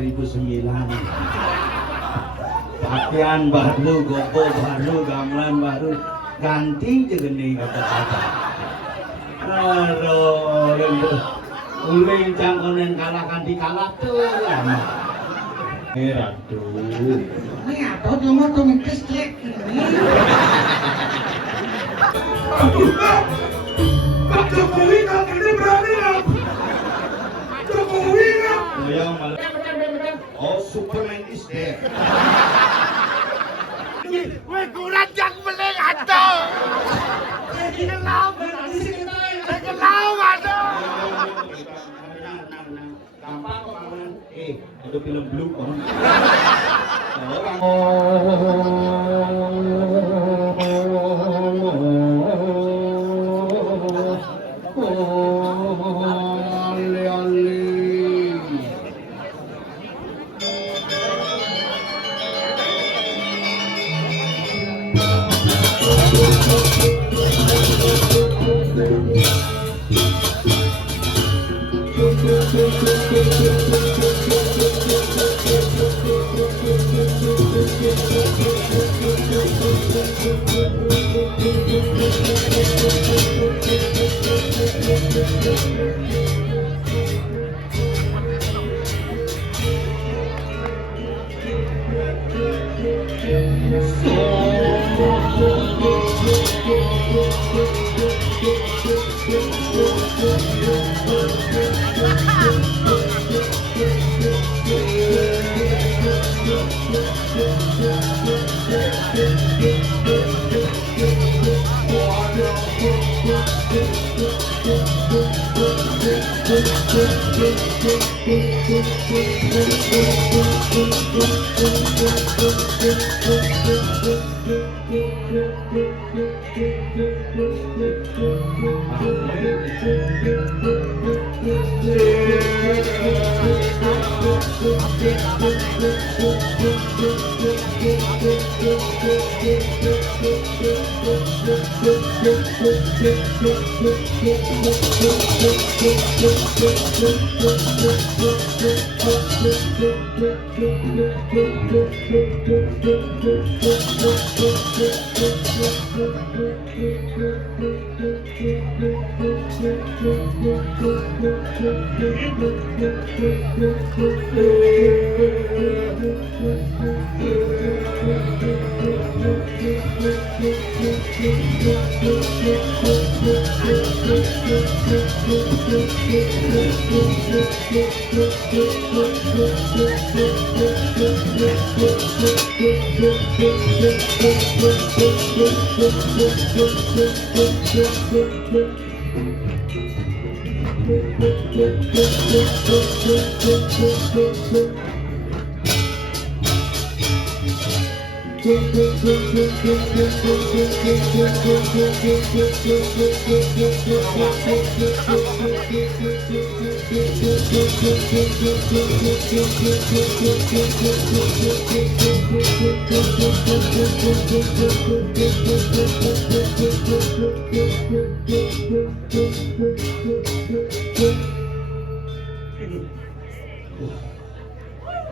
2009. Pakaian baru, gopo baru, gamelan baru, ganti je gini kata-kata. Aduh, uling cangkonen kalahkan di kalah tuh. Aduh. Ini apa tuh mau tuh kestrek ini? Pak Jokowi kali ini berani ya? Jokowi ya? Oh, Superman is there. Weh kurang jak beling aduh. Kenal aduh. Gampang kok kawan. Ada film Blue kan.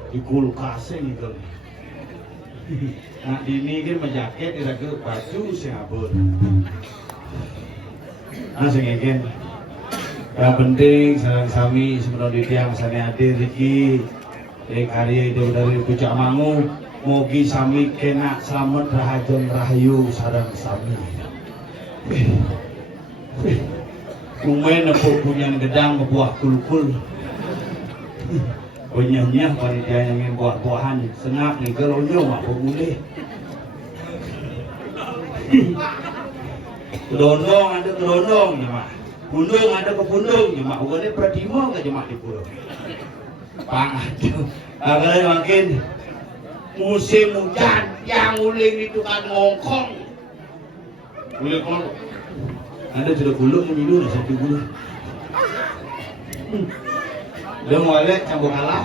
Di kulkasnya gitu. Nah ini kan menjaket kita ke baju si abon. Nah sengegen. Yang penting sarang sami sebenarnya tiang sane hadir iki karya itu dari pucak mangu mugi sami kena selamat rahajon rahayu sarang sami. Kumain nepuk punya gedang buah kulkul. Penyanya panitia yang ingin buah-buahan senap nih gelonyo mah boleh. Kedondong ada kedondong ya mah. Pundung ada ke pundung ya mah. Ugane pradimo ke jemaah di pulau. Pangadu. Agak makin musim hujan yang uling itu kan ngongkong. Uling kalau ada sudah gulung minum satu gulung. Dia mau lihat campur kalah.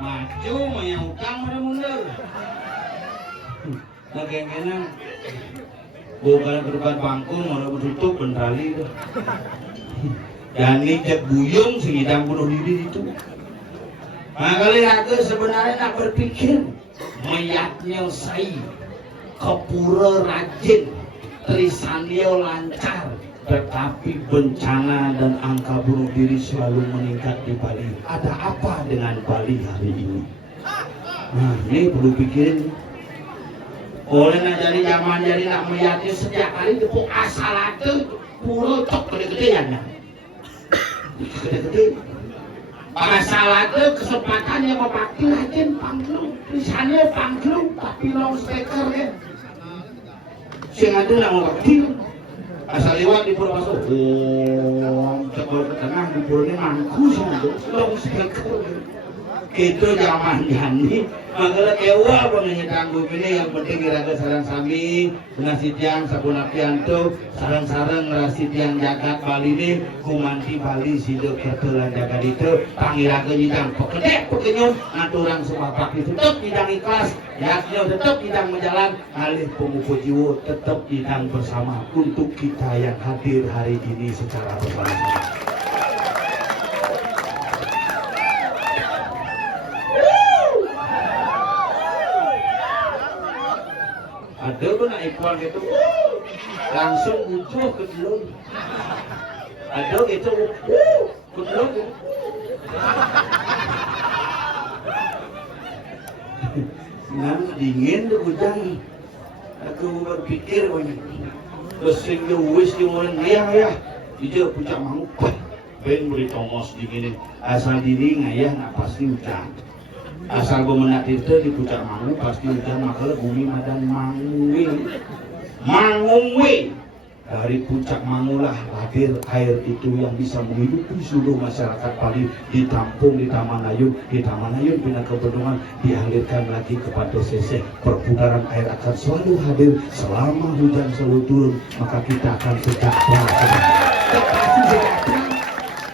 Maju yang utang pada mundur. Nah geng-gengan bukan kedukaan bangkung orang tutup bentrali itu. Yani cek buyung sehingga bunuh diri itu. Nah kali aku sebenarnya nak berpikir mayatnya saya kepura rajin, trisanio lancar, tetapi bencana dan angka bunuh diri selalu meningkat di Bali. Ada apa dengan Bali hari ini? Nah ini perlu pikirin. Oleh nak jadi zaman jadi nak mayatnya setiap kali tepuk asal itu pura cok gede-gedean. Gede-gede. Asal itu kesempatannya mau pakai rajin pangklung, tulisannya pangklung tapi long speaker ya. Sing ada nak mau pakai. Asal lewat di pulau masuk. Oh, coba ke tengah di pulau ini mangku sih, long speaker. Itu zaman jani. Makanya kewa pengennya tanggung ini yang penting kira-kira sarang sami ngasitian sabun apianto sarang-sarang ngasitian jagat Bali ini kumanti Bali sido ketelan jagat itu pangiraga jidang pekedek pekenyum ngaturang sebapak itu tetap jidang ikhlas yaknya tetap jidang menjalan alih pemupu jiwa tetap jidang bersama untuk kita yang hadir hari ini secara bersama-sama. Ada pun nak iklan gitu, langsung muncul ke telur. Ada gitu, ke telur. Nan dingin tu hujan. Aku berpikir banyak. Besing dia wis dia orang ayah. Dia puncak manguk. Ben beri tongos dingin. Asal diri ngayah nak pasti hujan. Asal bemenak itu di puncak mangu pasti hujan maka bumi madan mangungwe dari puncak mangulah hadir air itu yang bisa menghidupi seluruh masyarakat Bali ditampung di Taman Ayun bina kebendungan dialirkan lagi kepada seseh perputaran air akan selalu hadir selama hujan selalu turun maka kita akan sejahtera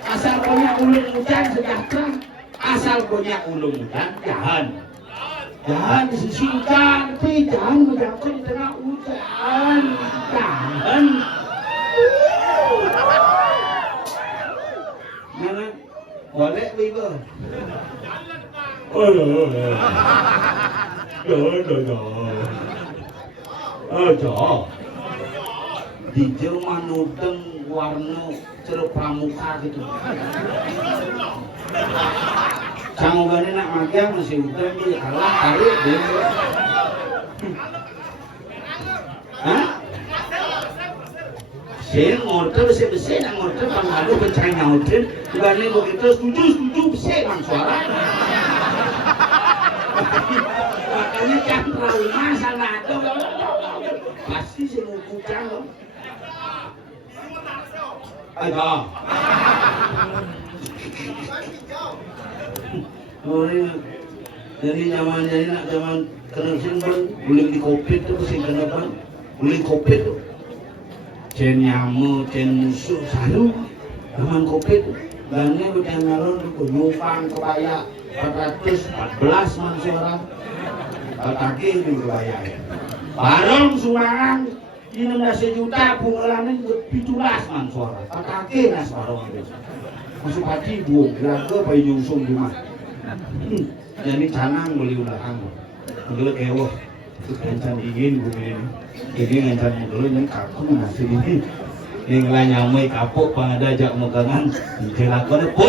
asal banyak ulun hujan sejahtera. Asal punya ulung hujan, jangan disisihkan, tapi jangan menjangkau di tengah hujan, jangan. Mana? Boleh begitu? Di Jerman udeng warna ceruk pramuka gitu. Canggungane nak magang masih hutan dia kalah tarik dia. Hah? Saya ngorter besi nak ngorter panghalu pencari ngorter. Dibanding begitu setuju besi bang suara. Makanya jangan terlalu masalah tu. Pasti saya mau kucang. Ada. Jadi zaman kena simbol boleh di kopi tu sih kenapa boleh kopi tu cen nyamu cen musuh selalu zaman kopi tu dan ni macam ngalon tu nyumpang kebaya 414 man suara kaki di kebaya barang sumbangan ini 16 juta pengalaman 17 man suara kaki nas barang itu masuk hati buang kira-kira bayi nyungsung di mana. Jadi canang boleh ulang menggelak ewo ngancan ingin bumi ini jadi ngancan menggelak yang kaku ngasih ini yang lain nyamai kapok pada ajak megangan jelakonnya bu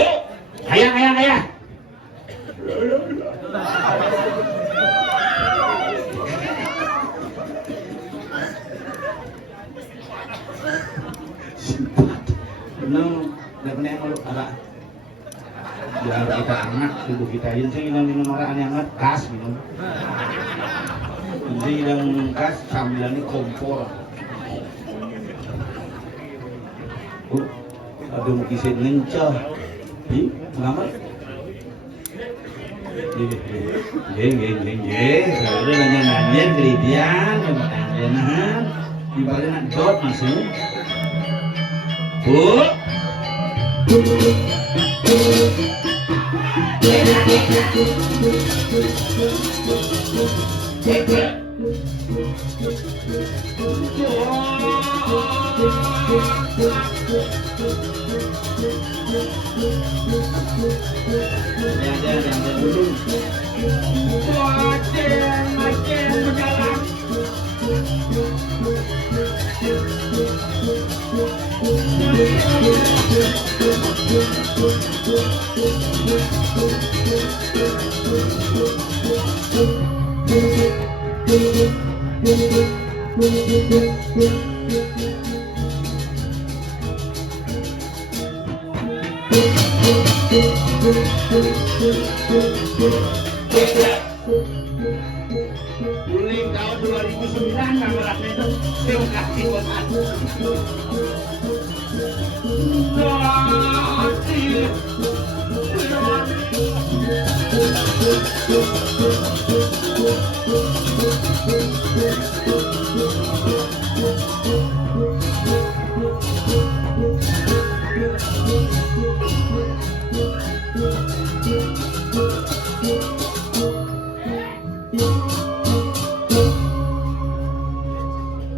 ayah simpat benar pernah kalau ada biar kita hangat tubuh kita ini minum orang yang hangat kas minum ini yang kas sambilannya kompor ada mukisnya ngencah kenapa? Saya nanya kelebihan dibalik nak dot masuk bu Jangan dulu. Aceh berjalan. Bulan tahun 2009 kameranya itu terima kasih buat aku.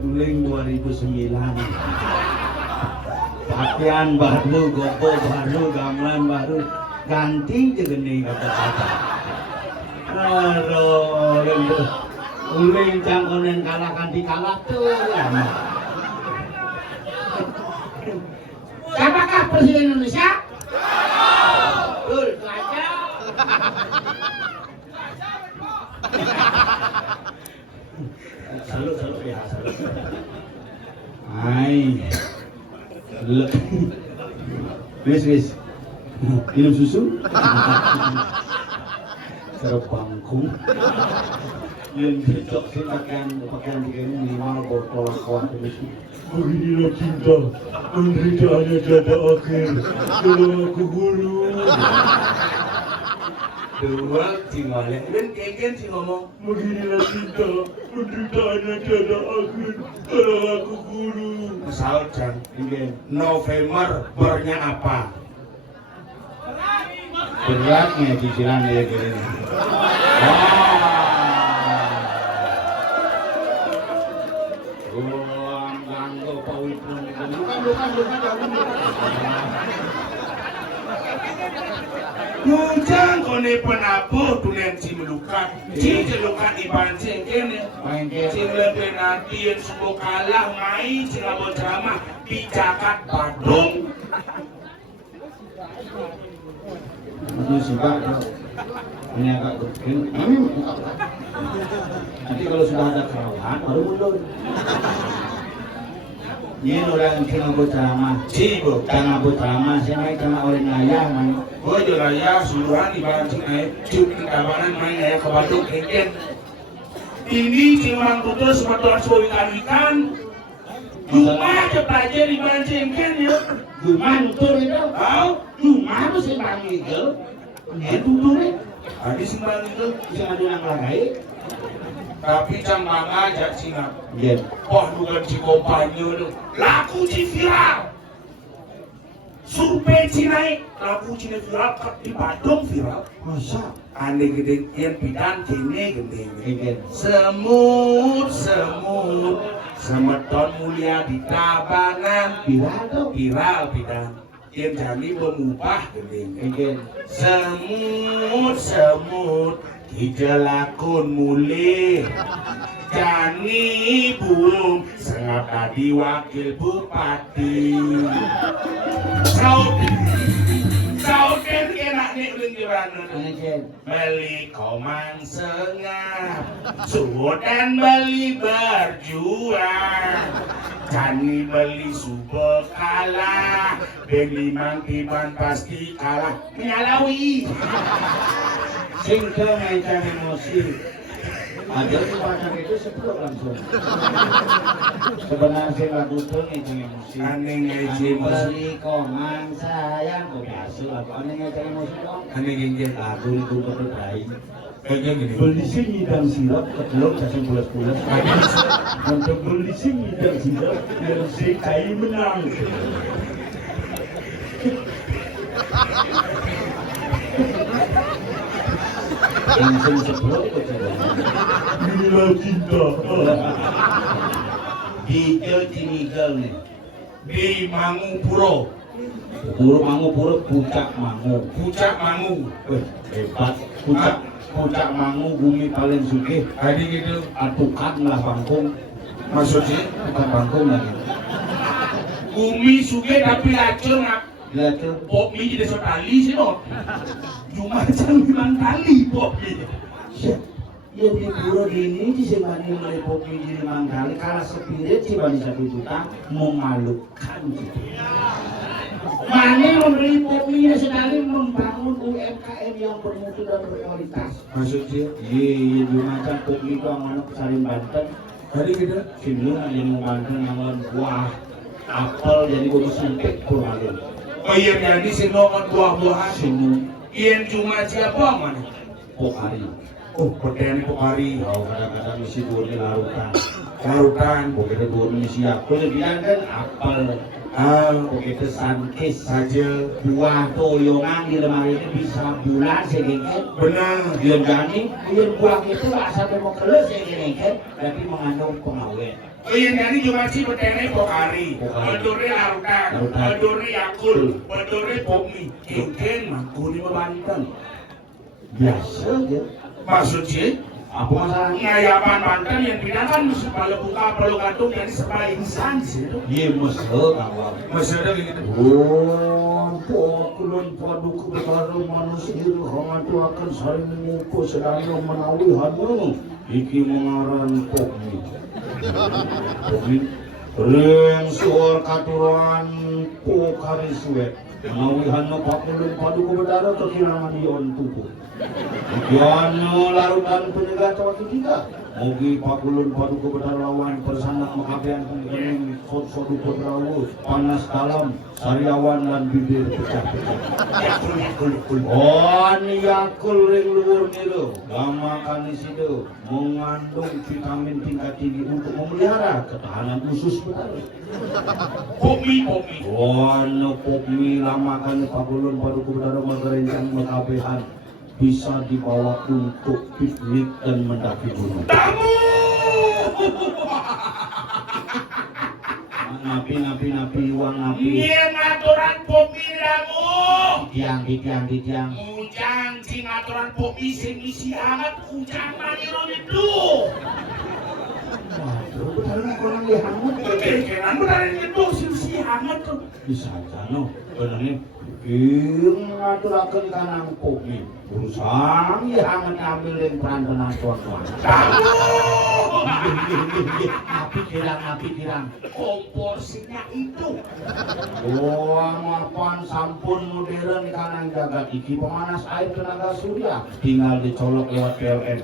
Bulan 2009 pakaian baru, gopo baru, gamelan baru, ganti je gini kata-kata. Aduh, uling jangkonen kalah ganti kalah tuh. Siapakah Presiden Indonesia? Betul, saja. Salut ya, salut. Hai. Wis. Minum susu? Terbangkung. Yang cocok sih pakaian begini minimal botol kawan terus. Beginilah cinta, penderitaannya tiada akhir. Tolong aku guru. Dua cingolek, dan kengken sih ngomong. Beginilah cinta, penderitaannya tiada akhir. Tolong aku guru. Saud Chan, November bernya apa? Beratnya cicilan ya gini. Buang ganggu pawitun. Bukan. Mujang kone penabuh tulen si melukat. Si celukat iban cengkene. Si lebih nanti suku kalah mai si ngabot ceramah di Jakat Badung. Itu suka ini agak kecil. Nanti kalau sudah ada kerawahan baru mundur. Ini orang kena ceramah. Cibo, kena ceramah. Saya naik kena orang ayah main. Oh, jual ayah suluhan di barang naik. Cuma kabaran main ayah ke Badung kengken. Ini cuma putus sebetul sebuah ikan. Cuma cepat di barang kengken ya. Cuma nutur itu. Tahu? Cuma tu sembang itu. Tutur ni. Ada sembang itu bisa ngadu nang lagai. Tapi jam ngajak singa. Iya. Wah bukan si kompanya tu. Laku si viral. Survei si naik. Laku si viral di Badung viral. Masa? Ane gede yang pidan kene gede. Semut. Semeton mulia di Tabanan. Viral pidan. Yang jani mengubah gede. Semut. Hijalakun mulih Jani Bung Sengap tadi wakil bupati Sautin enak nih uling beli komang sengap Sudan beli berjuang Jani beli sube kalah Beli mangkiban pasti kalah Menyalawi Singkong macam emosi. Ada di pasar itu sebelum langsung. Sebenarnya saya lagu tu macam emosi. Aneh macam emosi. Beli komang sayang kau biasa lagu. Aneh macam emosi kau. Aneh genggen lagu itu berbaik. Beli sini dan sirap ketelur cacing pulas-pulas. Untuk beli sini dan sirap biar si kai menang. Langsung sebelum itu inilah cinta. Hijau cinigal nih. di Mangupuro. Mangupuro puncak Mangu. Puncak Mangu. Hebat. Puncak Mangu bumi paling sugih. Tadi gitu. Atukan lah Bangkung. Maksudnya Bukan Bangkung lagi. bumi suge tapi lacur ngap. Lacur. Pop mi jadi sotali sih no. Cuma jangan bilang kali pop mi. Ya di pura ini di sebani mulai kopi di Mangkali karena spirit si bani 1 juta memalukan gitu. Mane memberi kopi sekali membangun UMKM yang bermutu dan berkualitas. Maksudnya Iya di macam kopi itu mana pesarin Banten. tadi gitu. Sini ada yang Banten namun buah apel jadi gue suntik kurang. Oh iya jadi sinokan buah-buahan. Sini Ian cuma siapa mana? Pokari. Oh, petani Pokari. Oh kadang-kadang isi durnya larutan. Larutan. Begitu durnya isi aku bilang kan apel. Begitu sankis Saja. buah toyongan di lemari itu bisa bulan segengket. Benar. Dia jadi, dia buah itu nggak sampai mau keles segengket, tapi mengandung pengawet. Oh iya jadi cuma si petani Pokari. Pokari. Bedurnya larutan. Larutan. Bedurnya Yakul. Bedurnya Popmi. Kengken mangkuni Banten. Biasa aja. Maksudnya Apa masalahnya? ngayapan Banten yang tidak kan mesti pada buka perlu gantung jadi sebagai insan sih itu. Iya mesel awal. Masih ada gitu. Oh, pokulun padu kebesaran manusia hangat akan saling mengukur sedang menawi hanu. Iki mengaran Pokmi. Pokmi. Ring suar katuran Pokari suwe. Menawi hanu pokulun padu kebesaran kekirangan yon tubuh. Ikiano larutan penyegar tawati kita. Mugi pakulun padu kebenar lawan persanak makabean penggening sodu pedrawu panas dalam sariawan dan bibir pecah-pecah. Yakul. Yakul ring luhur nilu. Gama kanisido mengandung vitamin tingkat tinggi untuk memelihara ketahanan usus benar. Popmi. Popmi lama kan pakulun padu kebenar merencang makabean. Bisa dibawa untuk piknik dan mendaki gunung. Napi uang napi. Iya ngaturan Popmi damu. Tiang. Ujang si ngaturan Popmi sing isi hangat ujang maniro itu. Waduh, betul orang dihangat. Kekenan benar itu si hangat tuh. Bisa aja no. Benarnya ngaturakeun kanang Popmi. Berusaha hangat ambil yang peran tuan-tuan. Napi kirang. Komporsinya itu. Mapan sampun modern kanang jagat iki pemanas air tenaga surya tinggal dicolok lewat PLN.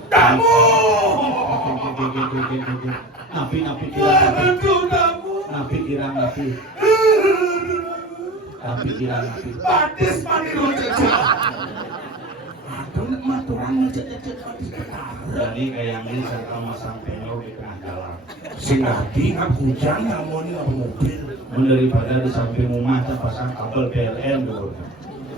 Napi kirang. Batis maniro cecak. Aduh maturan cecek batis petara. Jadi kayak ini serta masang penyo di tengah jalan. Sing tadi ngap ujang ngamoni ngap mobil. Daripada di samping rumah terpasang kabel PLN dulu.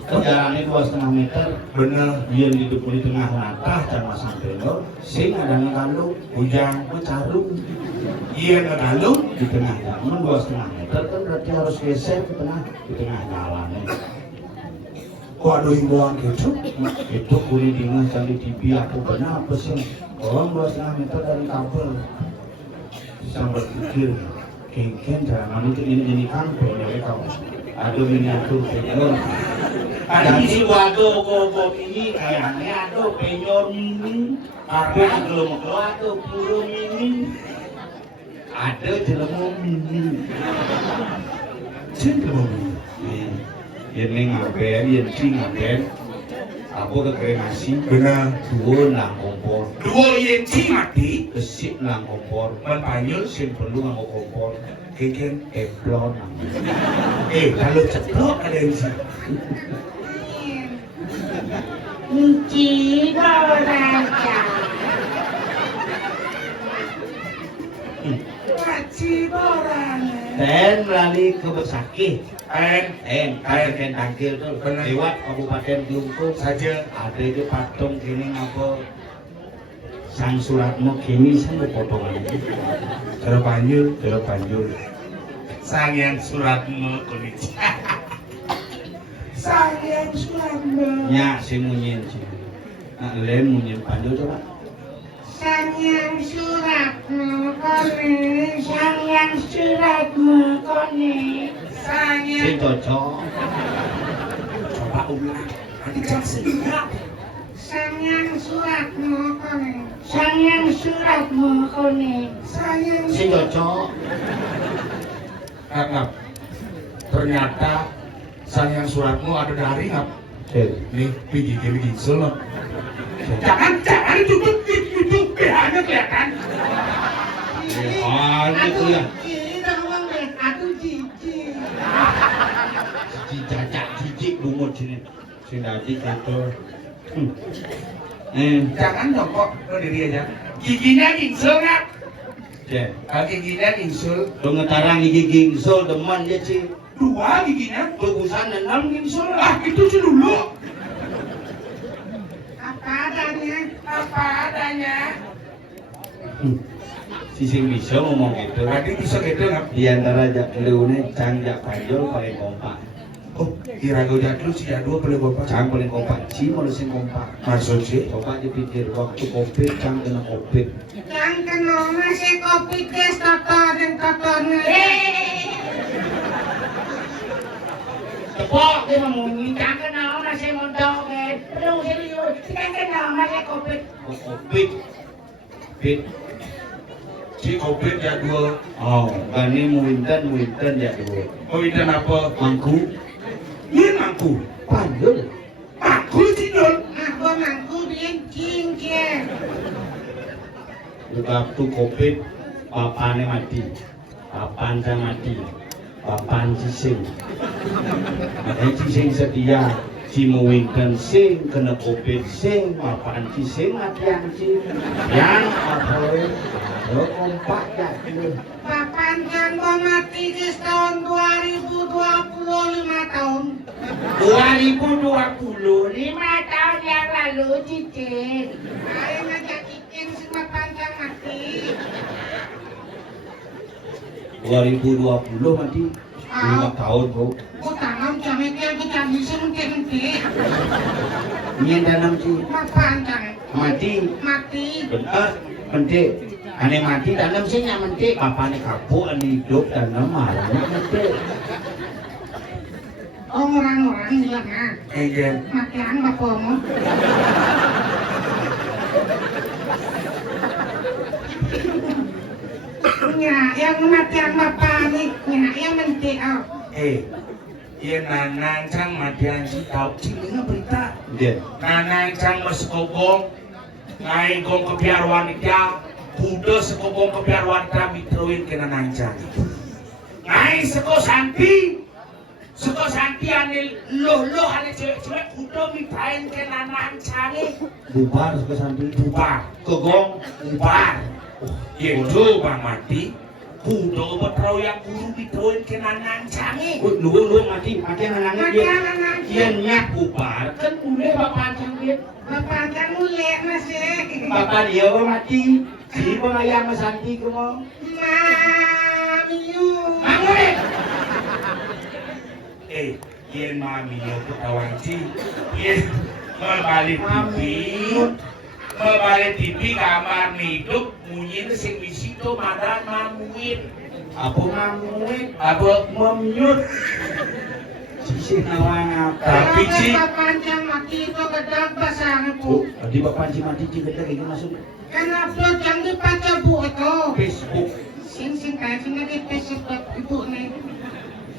Jalannya 2,5 meter. Bener. Dia di tengah latah dan masang penyo. Sing ada ngalung Ujang mencarung iya ngegalung. di tengah jalan 2,5 meter kan berarti harus geser di tengah jalan. Waduh himbauan gitu. Itu kuli dingin cari TV aku kenapa sih? Orang 2,5 meter dari kabel. Bisa berpikir, kengken jangan itu ini kampung ya kamu. Ada miniatur penyor. Ada isi waduh kok ini kayaknya ada penyor mini. Karena belum ada puro mini. Ada jelemu mini. Jelemu Ini ngapain, ini ngapain. Aku ke kremasi. bener. Dua nang kompor. Dua yenci mati. Besik nang kompor. Menpanyul Sing perlu nganggo kompor. keken. Eplon nang. Kalau ceplok ada yang sih. Ciboraja. Ciboraja. Ten lali ke Besakih. Ten Kabupaten Tangkil tuh. Benar. Lewat Kabupaten Kelungkung saja. Ada itu patung kini apa? Sang Suratmo kini saya potongan. Terpanjul. Sangyang Suratma Kunci. Sangyang Suratma. Nya si munyin sih. Nak lem munyin pandu coba. Sangyang Suratma Kone, Sangyang Suratma Kone, Si Sangyang cocok. Coba ulang. Nanti jangan siap. Sangyang Suratma Kone, Sangyang Suratma Kone, Sangyang Si cocok. Ngap. Ternyata Sangyang Suratma ada dari ngap. Nih, pergi ke Ginsul loh. Jangan tutup BH-nya kelihatan. Itu ya. Ini doang deh, aku jijik. Cicak cicik lumut sini. Sing dadi gitu. Jangan dong kok, lo diri aja. Giginya Ginsul ngap. Ya. Giginya Ginsul. Lu ngetarang gigi gingsul demen dia sih. 2 giginya. Tugusan 6 gingsul lah. Ah, itu sih dulu. Apa adanya? Si sing bisa ngomong gitu. Tadi bisa gitu ngap. Di antara jak leune cang jak panjol paling kompak. Oh, kira-kira jadul si jadul boleh bapak. Cang paling kompak. Si mau sing kompak. Maksud sih? Coba dipikir waktu covid cang kena covid. Yang kena nasi kopi tes kotornya. Tepok Dia ngomongin yang kena nasi mondok kan. Belum serius. Yang kena nasi kopi. covid. Covid. Si covid jadul. Oh, gani muinten ya dulu. Oh, ini apa? Mangku. Ini mangku. Panjol. Mangku sih dul. Aku mangku dia cincin. Waktu covid papane mati. Papan cang mati. Papan cising. Makanya cising sedia. Si muinten sing kena covid sing. Papan cising mati yang cing. Yang apa lo kompak ya dulu. Papan Janggo mati di tahun 2025 tahun. 2020 tahun yang lalu cicin. Ayo ngajak cicin si Papan Jang mati. 2020 mati 5 tahun bro. Ku tanam jamet yang kecambi sementik-mentik. Nyen danam sih Papan Jang mati. Bener mentik. Ane mati tanam sih nyak mentik. Papane kapuk ane hidup tanam malah mentik. Orang-orang bilang ah, Iya. matian bapakmu. Ya, yang matian bapak nih, ya, yang mentik oh. Iya nanang cang matian si tau. Cing berita. Dia. Nanang cang mesekogong. Ngai gong kebiar wanita. Budo sekogong kebiar wanita mitroin ke nanang cang. Ngai seko santi. Seko santi ane loh ane cewek-cewek budo mitrain ke nanang cang. Bubar ke santi. Bubar. Kegong. Bubar. Itu bang mati. Budo betrau yang guru mitroin ke nanang cang. Lu mati anangnya dia. Matian anak. Dia nyak bubar kan boleh bapak cang dia. Bapak Jang mulai masih. Bapak dia mati. Si pengayam santi ke mau. Mamiu. Mangun. Yen mami yo ketahuan sih. Yen membalik TV kamar hidup munyin sing misi to madan mamuin. Apa ngamuin? Apa Memyut. Sisi nawang apa? Tapi Ci. Bapak Jang mati itu gedang pasang bu. Di bapak si mati juga kayak gitu masuk Kan upload yang dibaca bu itu. Facebook. Sing kayak sing di Facebook ibu nih.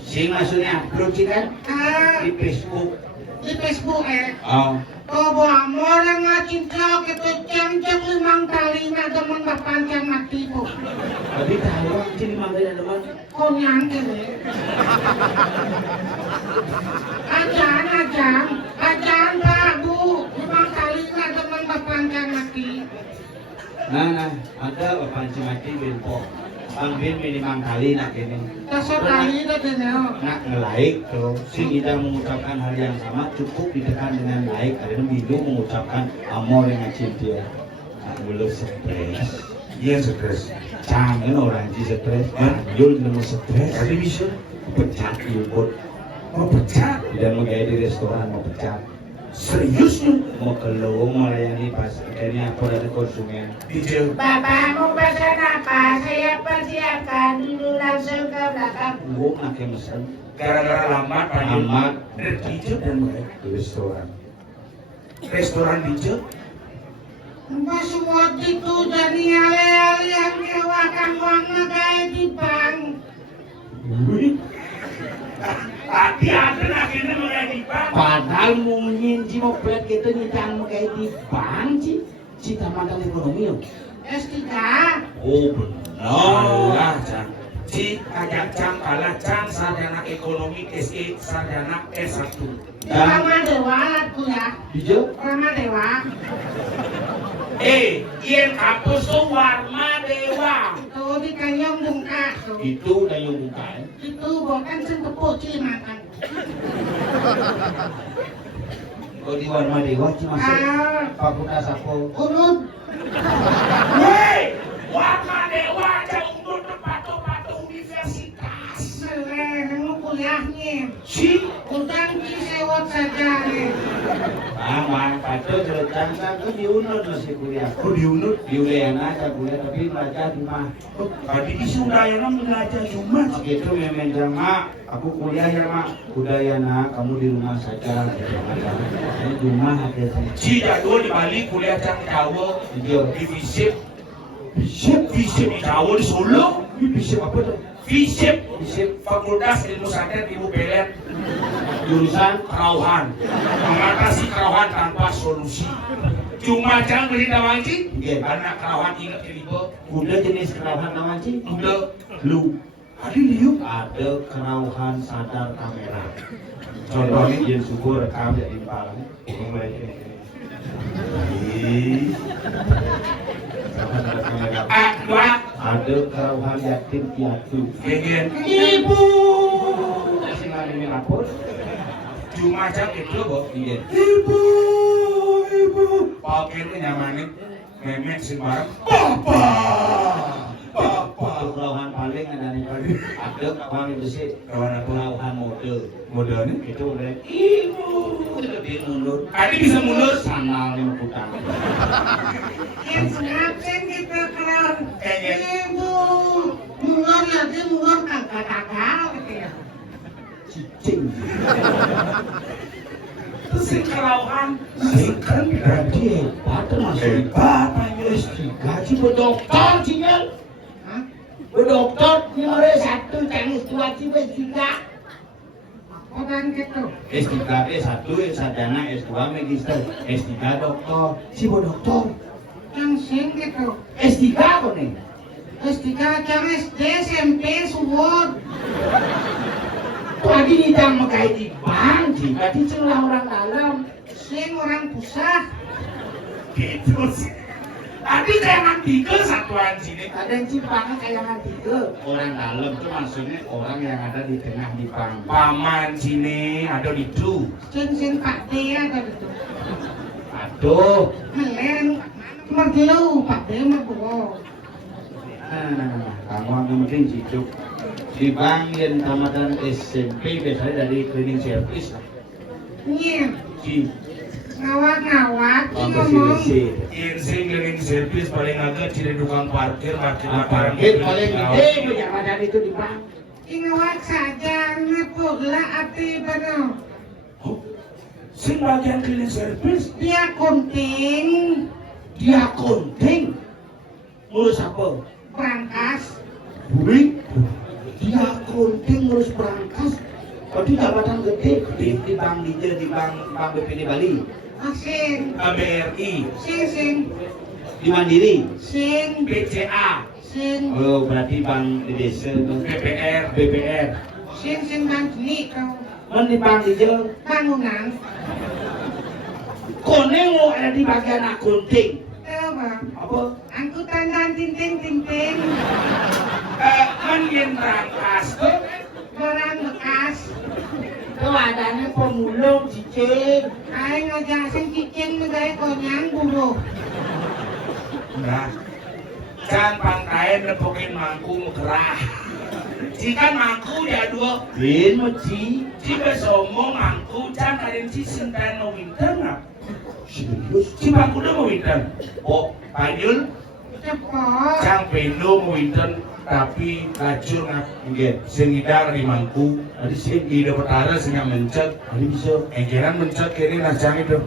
Sing maksudnya upload sih kan Ah, di Facebook. di Facebook Oh, Oh, buang orang ngacin kau gitu jam 5 kali nak teman bapak Jang mati bu. tapi tahu sih di mana ada teman. Kau nyangke deh. Ajan pak bu. 5 kali nak teman bapak Jang mati. Nah, ada bapak si mati benpok. Pangpin minimal kali nak ini. Kasar kali itu deh. Nak nge-like tuh, si kita mengucapkan hal yang sama cukup ditekan dengan like. Karena video mengucapkan amor yang ngacin dia. Nak belum stres. Iya stres. Jangan orang di stres, Yul nemu stres. Tadi bisa Pecat yubut. mau pecat. Tidak mau gaya di restoran mau pecat. Serius lu? Mau keluar melayani pas akhirnya apa dari konsumen. DJ. Bapak mau pesan apa? Saya persiapkan dulu langsung ke belakang. Gua pakai mesen Gara-gara lambat panggil Lambat. dari DJ dan mereka. di restoran. Restoran DJ. Mas semua itu jadi ale-ale yang kewakan uangnya kayak di bank. Tadi ada akhirnya mulai di bank. Padahal mungkin si mobil kita nyicang kayak di bank sih. Si tamatan ekonomi yo. S3. Oh benar. Allah, Cang. Ci ajak Cang kalah Cang sarjana ekonomi SE sarjana S1. Rama Dewa aku ya. Hijau. Rama Dewa. Yen kampus tuh Warma Dewa. Tuh di Kayong Bungka tuh. Itu udah yang buka ya. Itu bukan sentepuk Cilimakan. Kalau di Warma Dewa sih masuk Ah, fakultas apa? urut. Woi, Warma Dewa aja undur tempat-tempat universitas. Seleng kuliahnya. Si Udah sewot saja nih. Mang Paco ceritang kan diundur masih kuliah. oh diundur. Di Udayana saya kuliah tapi belajar di mah. Tadi di Sundayana belajar cuma. Begitu memang mak, aku kuliah ya mak. Udayana kamu di rumah saja. Ini di rumah akhirnya. Si jadwal di Bali kuliah Cang Jawa Iya. di FISIP. FISIP di Jawa di Solo. Bisa apa tuh? FISIP Bisa Fakultas Ilmu Santet Ibu Pelet. jurusan Kerauhan, mengatasi kerauhan tanpa solusi. Cuma jangan beri tawanci, Iya. karena kerauhan ingat kelibo, kuda jenis kerauhan nama sih? udah Lu. ada liuk. Ada kerauhan sadar kamera. Contohnya yang syukur rekam ya di palang. Dua, Ada kerauhan yatim piatu. gengen, Ibu. Masih ngalami lapor. cuma jangan itu boh. Iya. Ibu, pakai nyamanin, memek sih bareng. Papa. Untuk kerauhan paling ada nih paling. Ada kerauhan itu sih. Kerauhan mode. Modalnya? Itu udah. Ibu. Lebih mundur. Tadi bisa mundur. Sandal yang putang. Yang sengaja kita keren. Kayaknya. Ibu. Mulur ya dia mulur kagak-kagak gitu ya. Cicing. Terus si kerauhan, Kan berarti hebat termasuk hebat. Gaji berdokter cinggal. Hah? Berdokter nomor 1 Chinese 2 sih S3. Orang gitu. S3 S1 sarjana S2 magister S3 dokter. Si dokter. Yang sing gitu. S3 apa nih? S3 yang SD, SMP, suwon. Tadi ditang makai di bank sih. Tadi celah orang dalam. Sing orang pusat. gitu sih. Tadi jangan tiga satuan sini. Ada yang cipangnya kayak tiga. Orang dalam itu maksudnya orang yang ada di tengah di bank. Paman sini ada di tu. Sing Pak D ada gitu. Aduh. Melen. Mergi lu Pak D mah bohong. Kamu yang penting hidup di bank dan tamatan SMP biasanya dari cleaning service lah. Iya. Si Ngawat-ngawat. Ini Bang ngomong. bersih. Insing cleaning service paling agak ciri tukang parkir Parkir paling gede pejabat itu di bank. Ingawat saja ngepula ati bener. Sing bagian cleaning service Dia kunting Dia konting. Ngurus apa? berangkas. Buri. Dia konting ngurus berangkas. Tadi jabatan gede di bank di bank BPD Bali. Sing KBRI sing Di Mandiri. sing BCA sing Oh berarti bank di desa itu. BPR BPR. sing banjini kau Kan di bank di jalan. bangunan. Koneng mau ada di bagian akunting. Coba Apa? angkutan dan tinting kan yang berangkas tuh barang bekas. Itu adanya pemulung cicing. Aing ngajak sing cicing ngegaya konyang buruh. nah Can pangkain nepokin mangku gerah. Jika mangku ya dua. Bin meci. Jika somong mangku can kalian si sintan mau winter nggak? Serius? Si mangku udah mau winter. Oh, Payul. Cepet. Cang pendo mau winter tapi lacur nggak? Enggak. Sengidang di mangku. Ada sih. Ide petara sehingga mencet. Ada bisa. Enggeran mencet kini nacang itu.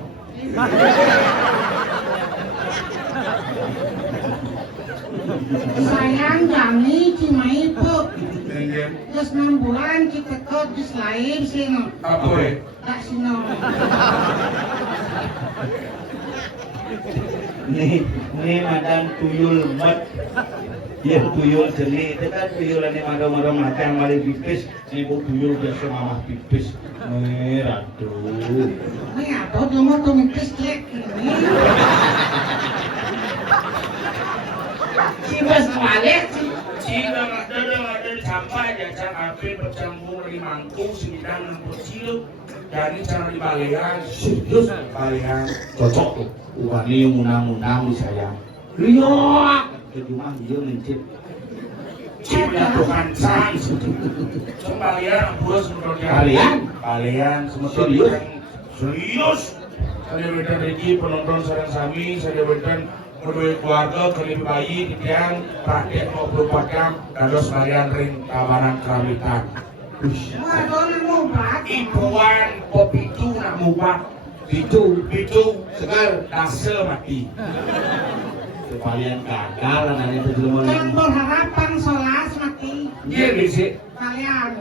Sayang kami Cimahi po. Engger. Terus 6 bulan kita kok di lahir sino. Apa ya? Tak sino. Nih madan tuyul mat. Ya tuyul jeli itu kan tuyulan ini mado-mado macam mari pipis. Ini bu tuyul biasa mamah pipis. Aduh. Ini apa tuh mau tuh mikis cek ini. Cibas balik. Cina ada sampai aja can api bercampur di mangku sembilan 60 kilo. Jadi cara di balian. Serius? Balian. Cocok tuh. Wani munang-munang disayang. Lihat. Ke rumah dia mencit. Cina bukan can. Kembalian bos menurutnya. Balian. Serius? Serius. Saya berikan Riki penonton sarang sami. Saya berikan kedua keluarga kelima bayi di tiang praktek 24 jam dados balian ring kawanan keramitan. Waduh nemu bat. Ibuan kopi itu nak mubat. Itu segar dase mati. Kalian gagal nanti itu cuma Kan berharapan solas mati. Iya bisa. Kalian.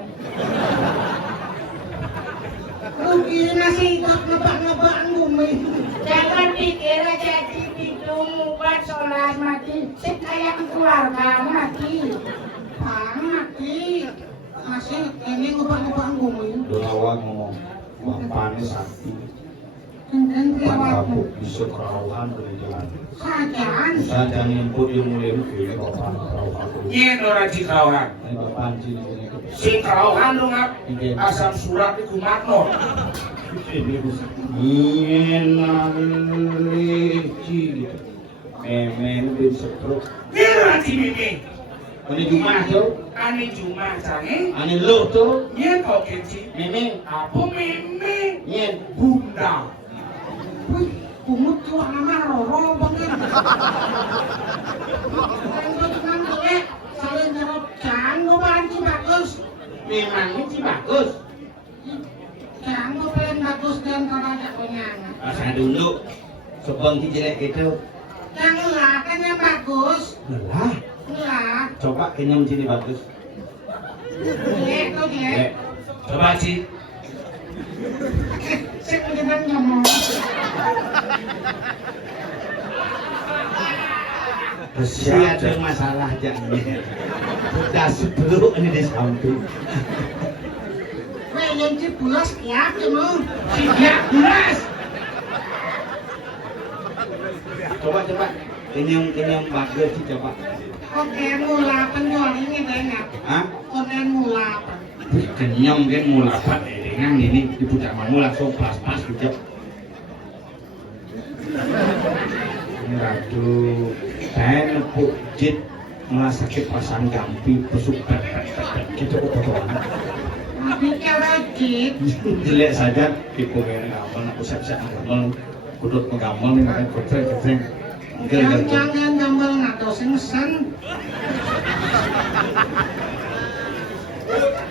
Rugi nasi ikut ngebak-ngebak bumi. Jangan pikir jadi bidung buat solas mati. Sekaya keluarga mati. Bang mati. Masih ini ngebak-ngebak bumi. Dorawan ngomong bapaknya sakti. Kemudian Pan kelewat. kapuk bisa kerauhan dari jalan. Sajaan. Saya ngimput yang mulai rugi bapak kerauhan. Iya orang Cikrawang. Ini bapak cini ini. Sing kerauhan lu ngap. Asam surat di kumatno. Inaleci. Memen bin setruk. Iya orang Cimimi. Ini Jumat tuh. Ani Jumat canggih. Ini lo tuh. Iya kau kecil. Meme. Apa meme? Yen. Bunda. Wih, kumut tua nama Roro banget. Kalau dengan jelek, saling jawab jangan gue banci bagus. Memang ini bagus. Jangan gue paling bagus dan kalau ada punya. Masa dulu. Sebang jelek itu. Jangan lah, kan yang bagus. Lah. Lah, Coba kenyam sini bagus. jelek tuh jelek. Coba Ci. Saya kemudian ngomong. Siapa ada masalah jangan. Sudah sebelum ini di samping. Weh, yang cipulas kiak cuma. Siap jelas. Coba kenyam bagus sih coba. Oke, mula penjual ini banyak. Hah? Oke, mula. Kenyam kan mula apa dengan ini di puncak mangu langsung pas gitu. Ini ratu saya nepuk jit sakit pasang gampi pesuk gitu kebetulan. Tapi kerajit. Jelek saja tipu kayak gampang aku siap-siap gampang kudut menggampang nih makanya ketreng Jangan gambar ngato sengsen.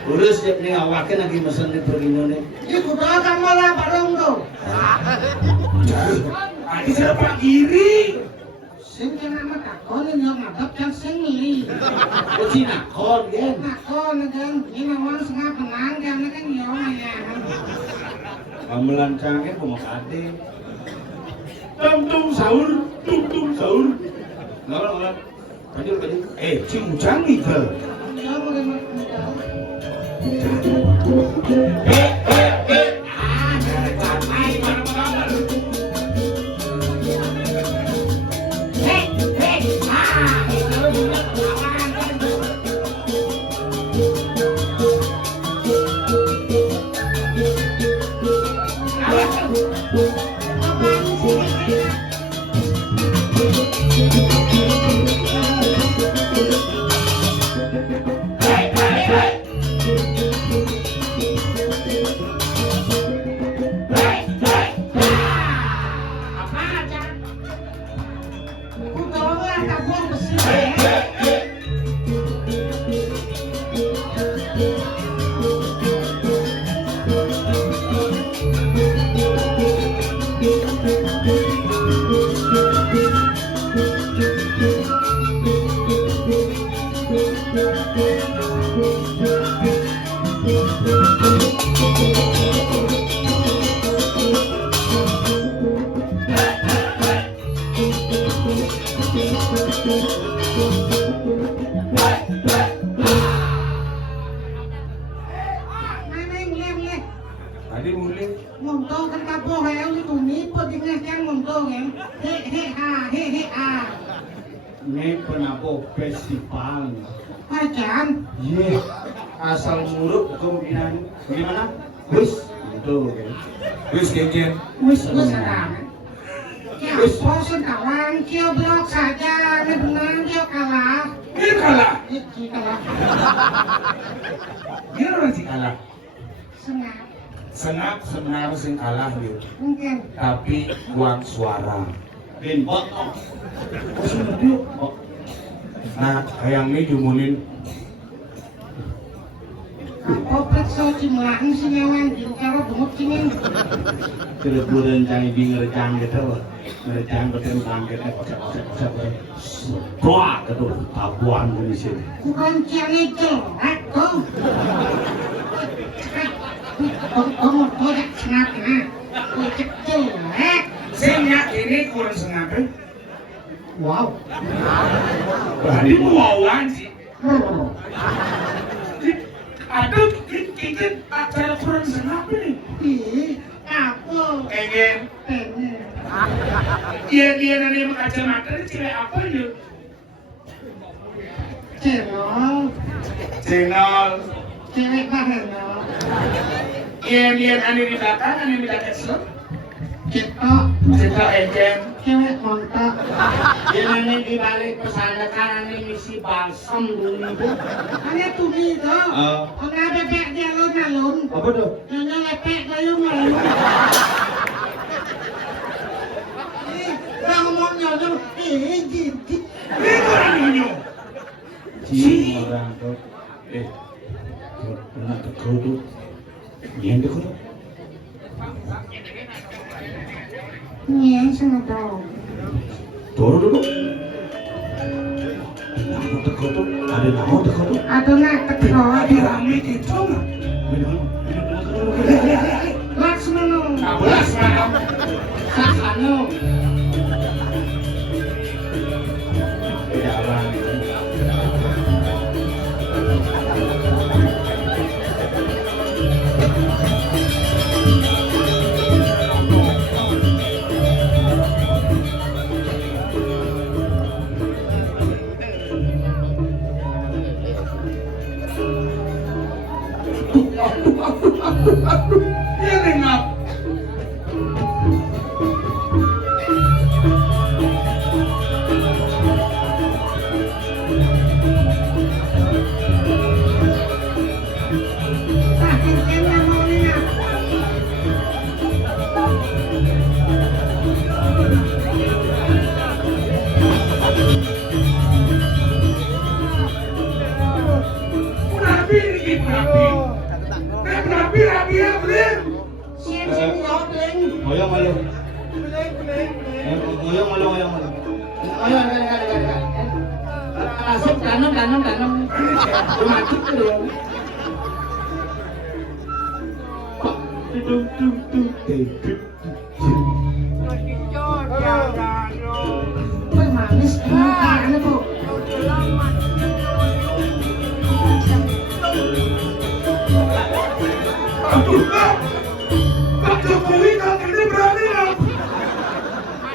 urus ya nih awaknya lagi mesen di pergino nih Di kuda gambar lah bareng tuh. Adi siapa kiri? Sing kena mah takon yang ngadep yang sing li. oh Cina kon kan Takon kan ini memang setengah penang karena kan yo ya. gamelan canggih mau kade Tung sahur. ngalah lanjut Cincang nih ke. Yo boleh makan. Tadi mulai Monto kan kapo hayang ni tumi po tinggal kan monto kan. He. ini penapo festival. Acan. Ye, asal muruk kemungkinan gimana? Wis, itu kan. Wis kengken. Wis sekarang. Ya, bosan kawan, kio blok saja, ini benar kio kalah. Dia kalah. Iki kalah. Dia orang sih kalah. Senang. Senap sebenarnya sing kalah dia. Mungkin. Tapi uang suara. Ben botong. Sudah dia. Nah, yang ini jumunin Apa periksa cimlang si nyawan, cara bengok cingin. Kereburan cang di ngerjang gitu. Ngerjang betul bangkitnya kocak. Doa gitu, tabuan di sini. Kurang ciangnya jelek tuh. Kamu tuh ya senap ya. Kocak jelek. saya ini kurang sengaja. Wow. Tadi wawan sih. Aduh, kita acara kurang sengaja nih. Ih, apa? Pengen. Pengen. Dia nanti kacamata ini cewek apa ya? Channel. Channel. Cewek bahenol. Dia nanti di belakang, nanti di belakang slot. Cetok. Cetak engken. Cewek montok. Ini di balik pesantren ini misi balsam dulu itu. Hanya tumi itu. Karena bebek dia alun-alun. Apa tuh? Hanya lepek gayung alun. Ngomongnya tuh, jidik. Ini orang ini. Orang tuh. Pernah teko tuh. Yang teko tuh. Iya, sama tahu. Toro dulu. Nama teko tuh. Ada nama teko tuh. Aduh nak teko. Di rame gitu nggak? Laksmana. Belas malam. Sakano. Jalan. Aduh, dia dengar. Rabi ya belum. Moyong. Langsung tanam. Mati tuh. Manis gimana tuh? Pak Jokowi kalau ini berani lah.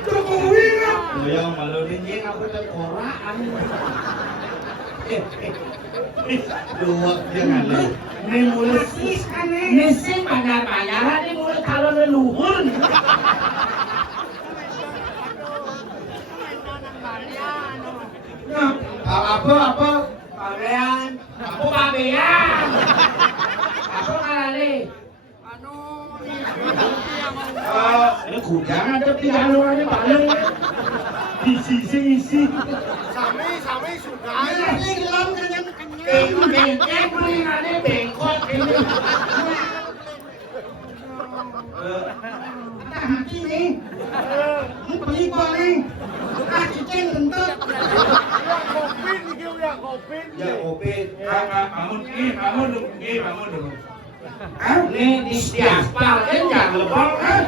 Jokowi lah. Moyong malu nih aku terkoraan. Dua jangan lu. Ini mulai Sis aneh. misi bayar-bayaran ini mulai kalau leluhur. Apa? Pabean. Aku pabean. Aku kali. Ini kudang ada di haluannya paling. Isi. Sami sudah. Ini gelam kenyang. Bengkok bengkok ini bengkok ini. Tak mati nih. Ini beli kok nih. Ah, cicing lentut. Ya opet. Bangun dulu. Ini di aspal kan jangan lebong kan.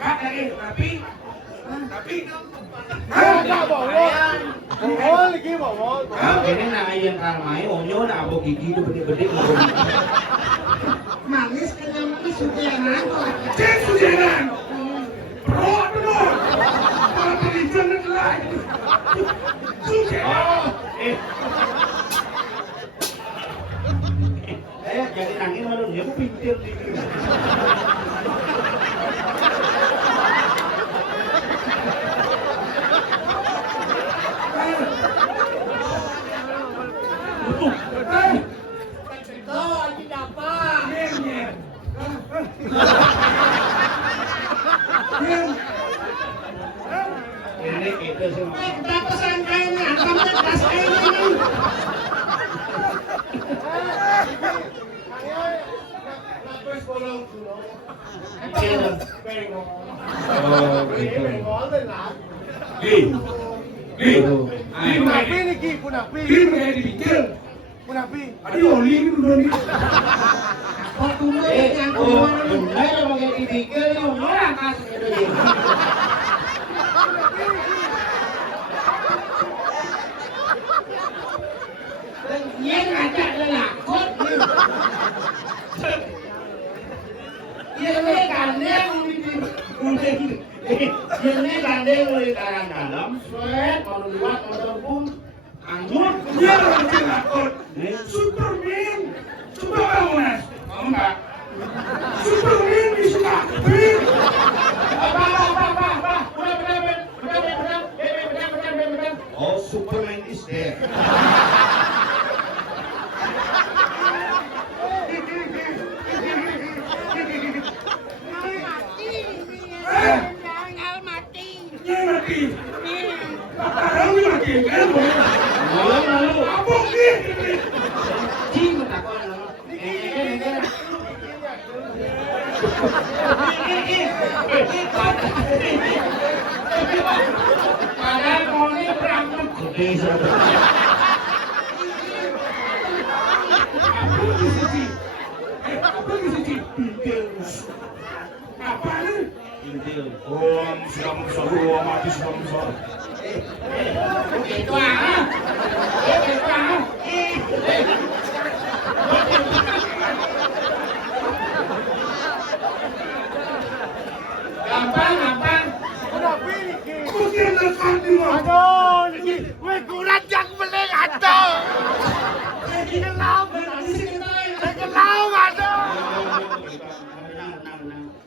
Kak, tapi Ini namanya yang karamai, omnya nak abok gigi itu bede-bede ngomong. Manis kenyang manis sudianan kok. cek sujanan. Perut dulu. Kalau tulisan lagi. Oh, jadi nangis malu dia aku pintir di sini. Ini itu semua. Kenapa sangkainya? Sampai tas ini. Oh, gitu. Ini kayak dipikir. Ada oli ini dulu nih. Oh, tunggu yang Oh, kemarin. benar yang pakai dipikir ini orang kasih itu. Dia ngajak lelakot. Dia ini gandeng ini gandeng dari tangan dalam, sweat, kalau luar, kalau pun anggur. Dia orang celakot. Superman. Coba kamu Nas. Mau nggak? Superman bisa ngapain? Oh, Superman is there. Dia mati. Sekarang dia mati. Kan? Lalu, Apa nih? cinta takon. Padahal mau ini berantem. Apa nih sih? Pintil. Apa nih? Intil. Oh, sudah musuh, mati sudah musuh. Itu ah. Itu ah. Gampang. Mungkin lekat di mana?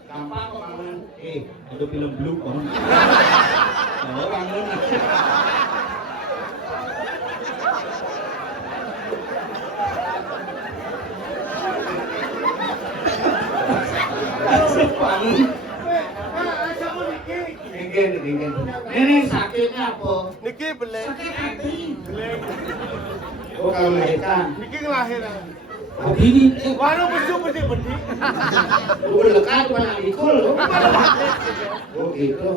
Gampang kok bangun. Ada film Blue on. Oh, bangun. Bangun. Ini sakitnya apa? Sakit hati. Oh, kalau melahirkan. Hati ini, udah lekat cuma nak ikul. Oh, gitu.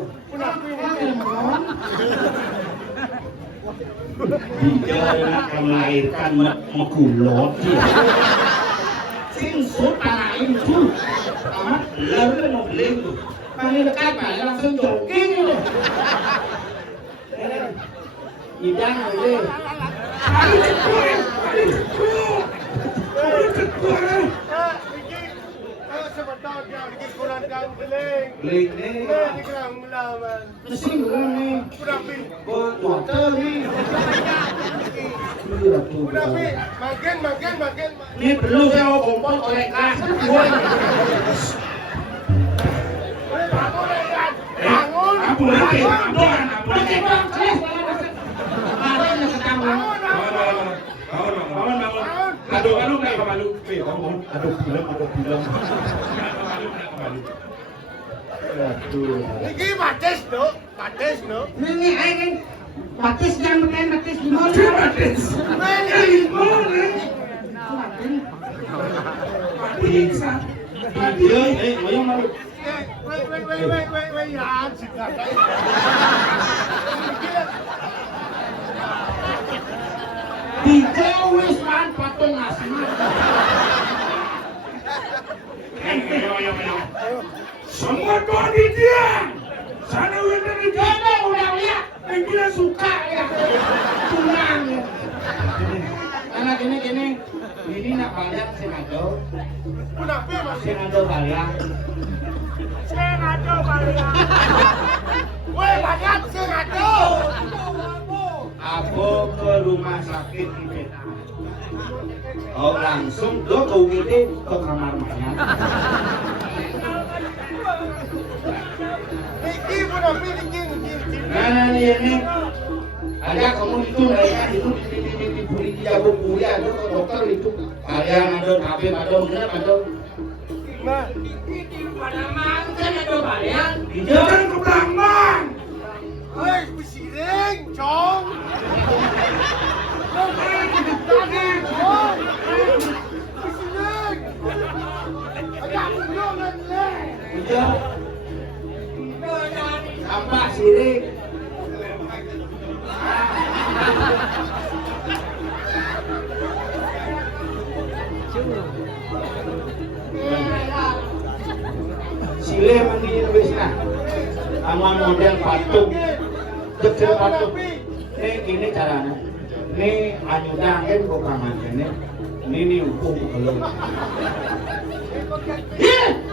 Dia nak melahirkan mekulot dia. Sing tanah itu. Amat lalu mau beli itu. Kami lekat malah langsung jogging itu. Idang boleh. Beli ni. Mesin dulu nih. Oh, motor ni. Iya tuh. Ini perlu saya mau kompor oleh kelas. Aku lagi, doan, aku lagi. Bangun. Aduh, kenapa malu? Bangun. Aduh, film. Aduh. Ini aing batis yang makan batis di mall. Batis. Ini mana? Batis. Iya, ngoyong malu. Dijauh wis man patung asmat. Semua tuan di dia. Sana udah di Gede udah lihat, dia suka ya. Tunang ya. Anak ini nak banyak senado. Senado banyak. Aku ke rumah sakit di Peta. Oh langsung lo ke UGD ke kamar mayat. Nah ini ada kamu itu mereka itu di jago kuliah itu ke dokter itu kalian ada tapi ada bener ada. Pada mantan ada kalian. Jangan ke Bambang. Hei, bisiring, cong. Bisiring. Ajak mundur le. Iya. Sampah sirik. Sile mandi wis nah. Aman model patung. Kecil patung. Nih gini caranya. Nih anyudan kan kok kaman kene. Ini hukum belum.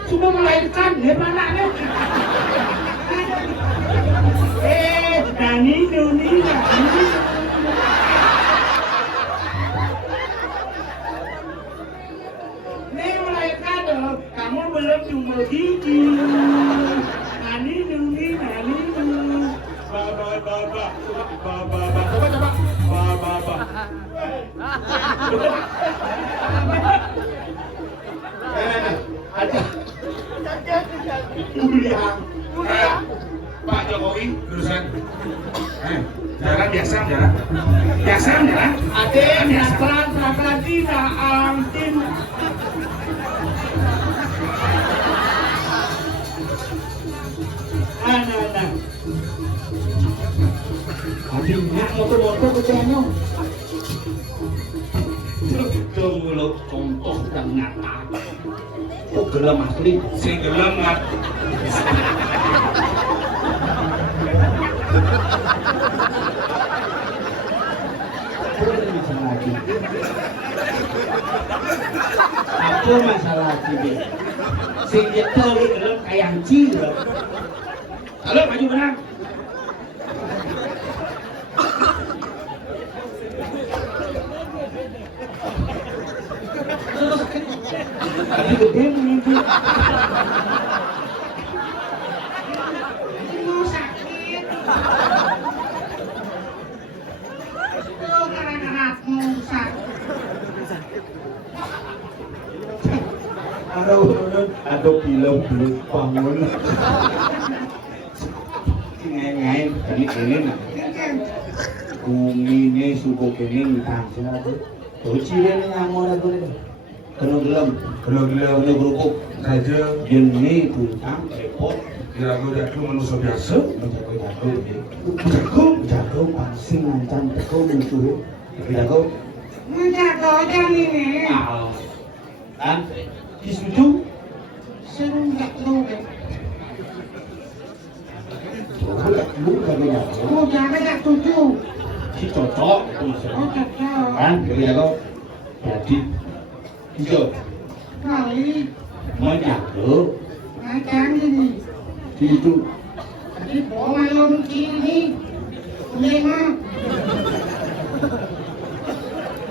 Sudah melahirkan hebat anaknya. Nani Nuni Nani. Nih melahirkan dong. Kamu belum jumpa gigi. Nani Nuni Nani Nuni. Baba. Ada. Kuliah. Pak Jokowi urusan. Jalan biasa jalan. Biasa jalan. Ada pelan tidak antin. Nah. Akhirnya motor kerjanya. Itu mulut contoh dan nyata. Oh gelam asli. Sing gelem ngat. Apa masalah lagi? Sing nyetel gelam kayak anjing. Halo maju menang. Tadi gede mimpi. Mau sakit. Itu karena mau sakit. Aduh film belum bangun. Ngai kali nah. Kumine suku kene ngitang sila tuh. Cire ngamon aku nih. Kena gelam kena berukuk Raja jenis tutang repot jago manusia biasa. jago pangsing ngancam teko musuh jago aja nih kan disetuju seru nggak lu jangan nggak setuju si cocok itu maksudnya kan jago jadi hijau kali menjaga macam ini itu tadi malum ini lima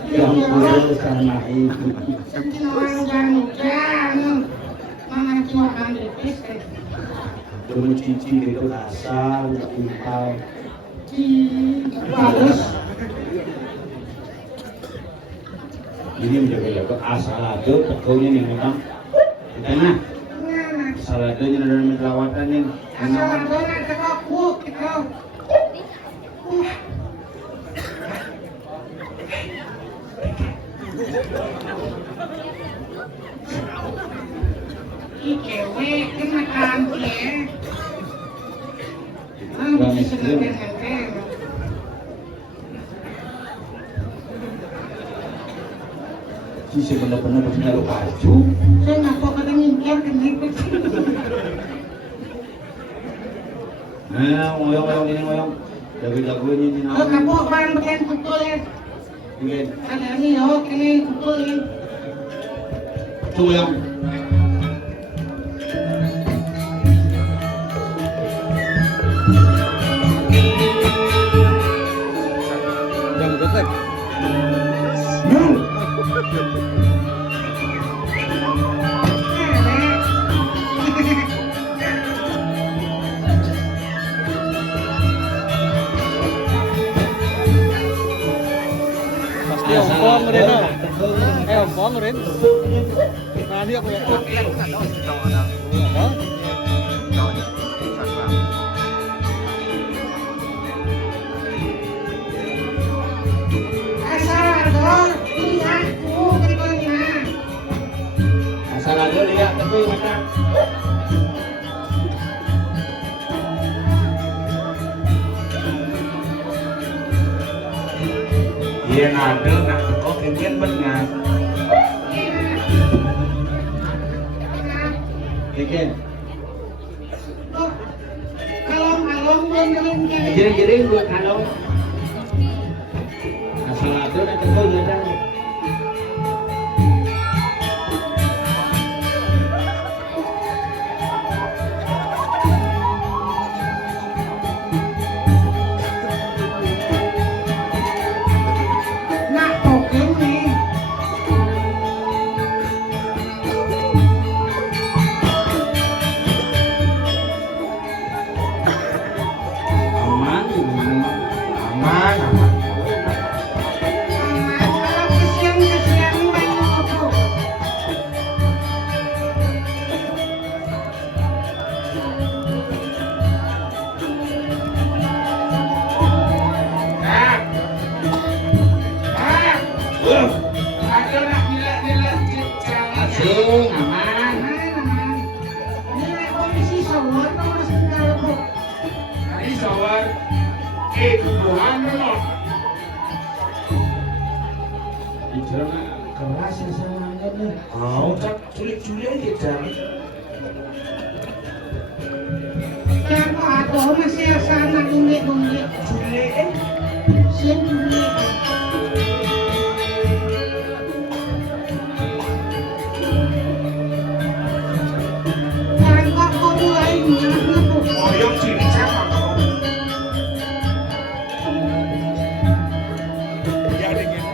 yang bersama itu orang jangan mana cuma anggis dulu cici itu asal impal bagus ini menjaga asal ada tekonya nih memang di tengah asal adanya dalam perawatan nih asal adanya tekaku kita cewek kenakan ya. Bisa ente. Si bener-bener punya lu baju. Saya ngapa kadang ngingkir kenapa sih? Ngoyong ini ngoyong. Jago-jagoin ini Oh, kamu barang bagian kutul ya. Ingin. Ada ini oh, kini kutul ya. Tunggu yang. Jangan detek. Pasti ompong rin no. Ompong rin. Nani ako ya. Asal ada lihat tapi macam. Iya nade nak teko kengen bengat. Ingin. Kalong benerin Jadi buat kalau asal ada nak teko ada. nak token nih. Aman. Aman. Kalau kesian banyak apa? Nah. Ada nak nilai Asing aman. Nilai komisi sawar kalau segala kok. Hari sawar. Tuhan memang. Bicara keras ya sama anda. Oh, tak culik-culik aja cari. Siapa aku masih asal nak duit. Culik Sian duit. Tangkap kau mulai mana tu? Oyong sini siapa kau? Ya dingin.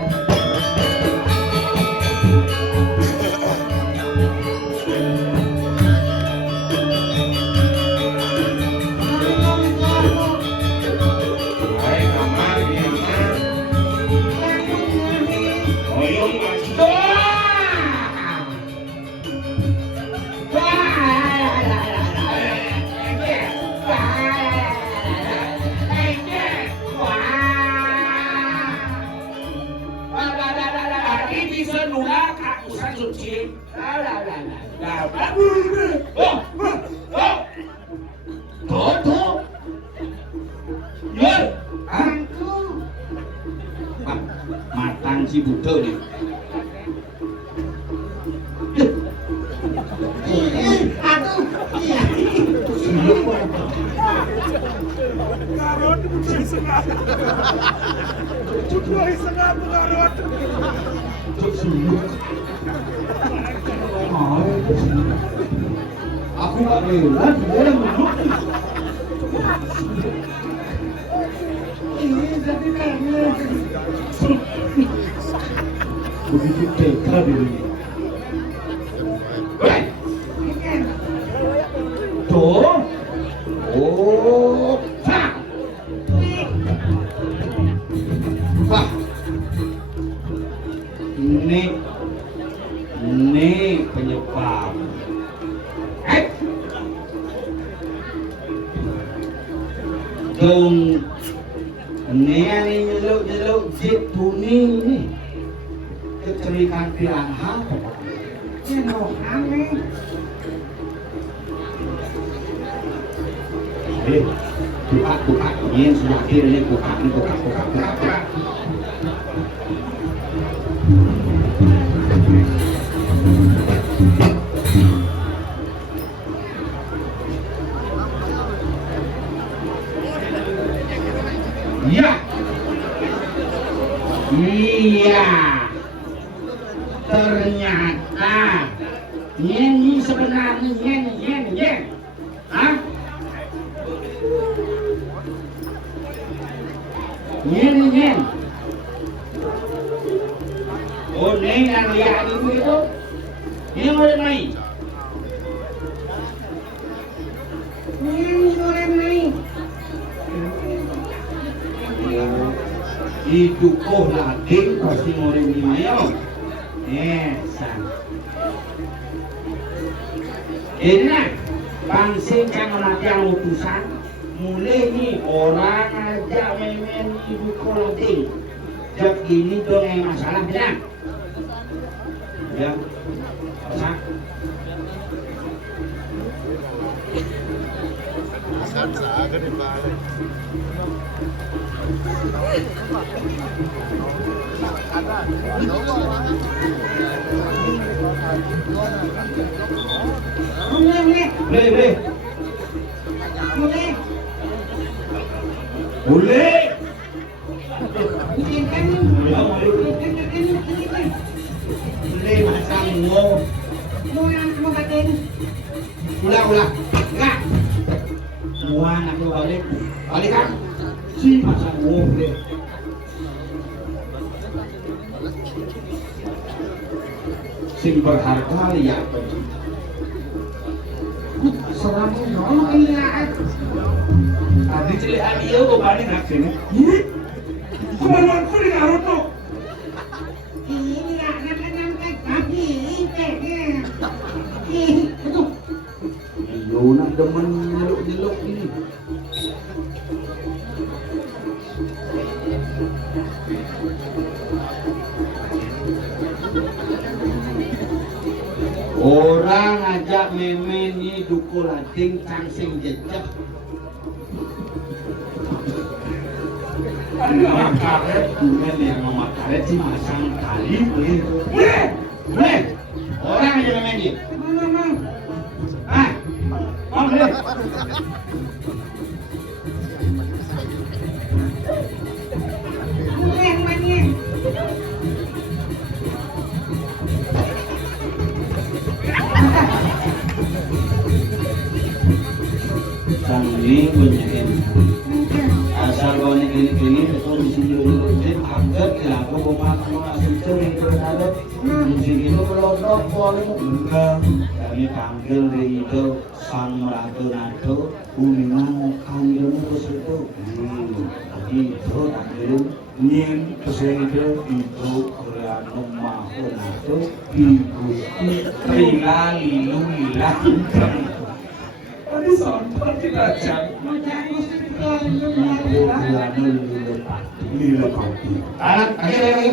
Baik, aman, aman. Oyong maju. Ini bisa nular ke urusan suci. Tuh. Ya. Aku Matang si budo nih. aduh iya. Garot bukan sengat. Cukup sengat garot. Aku nggak rela, dia yang duduk. Ini jadi karena Begitu teka dirinya. kan Tuh. Oh, tak. Wah. Ini penyebab. Dong. Ini nyeluk jit kuning nih. Kecerikan pirang hal. ya no aneh. buka ini sudah ini buka. Ya, iya. Ternyata ini sebenarnya nyen. Hah? Nyen. Oh, neng yang lihat itu. Ini mau main. Itu kok lagi pasti ngoreng di mayo. Ini nah, pangsing kang latihan utusan mulai nih orang aja main ibu koloti. Jak ini dong yang masalah benar. Ya, masak. Boleh. Masang ngo. Ulah. Enggak. Semua anaknya balik kan? Si masang ngo deh. Sing berharga lihat. Serangnya nolong lihat. Tadi cilik dia kok balik nak sini. Kemaluan ku di garut tuh. Ini anak-anak kaki ini. Itu. Ayo nak demen nyeluk ini. Orang ajak memen ni dukul ading cangsing jejak. Orang karet, bukan yang nomor karet sih masang tali boleh. Orang aja memen dia. Boleh. Ini banyakin asal kau ini itu di sini rutin agak hilang kau masuk itu ada di sini itu pelodok boleh enggak kami panggil dari itu sang merado kuningan panggil terus itu itu panggil nyen terus itu kerana mahon itu ikuti rilali Ini sampai kita cari. Nilai kopi. Anak, lagi.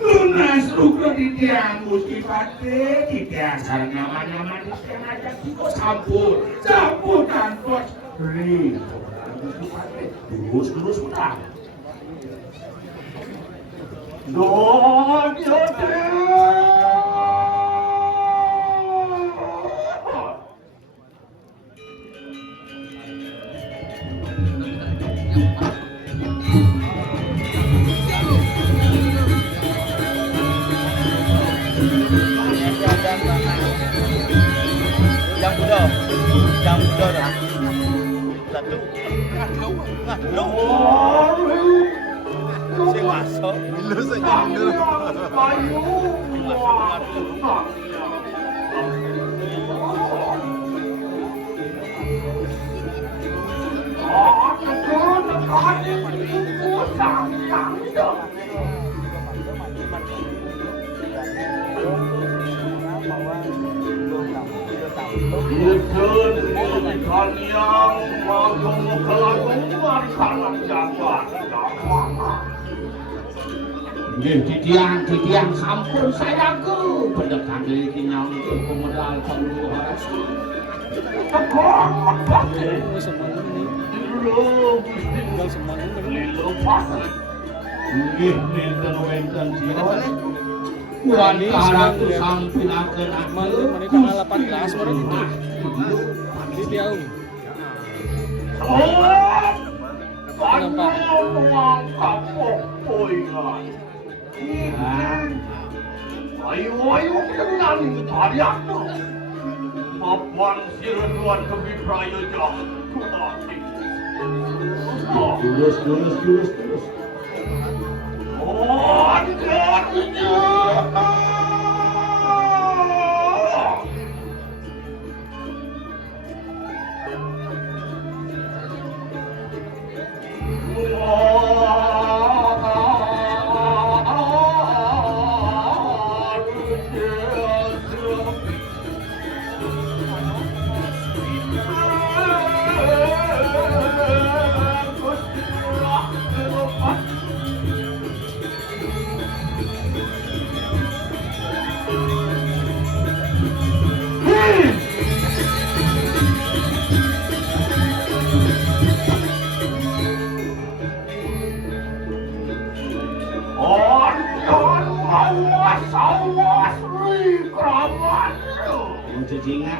Lunas luka di tiang musti pate, di tiang sarang nyaman-nyaman di tiang ajak kita campur tanpa beri. Terus menang. Yang muda dah. Satu. Sing masuk. Lu saja dulu. Betul. Kalian mau kelakuan karena jabat. Nggih titiang sampun sayaku pendekar iki nyang itu pemodal pangluhara. Tekon mekake. Lilo pasti. Nggih wenten sira. Kuran karatu sampinakeun Mari tanggal 18 baru di Tiau. Ayo kenal tariak tu. Papan siruan kebi prayoja. Terus. Oh, dia.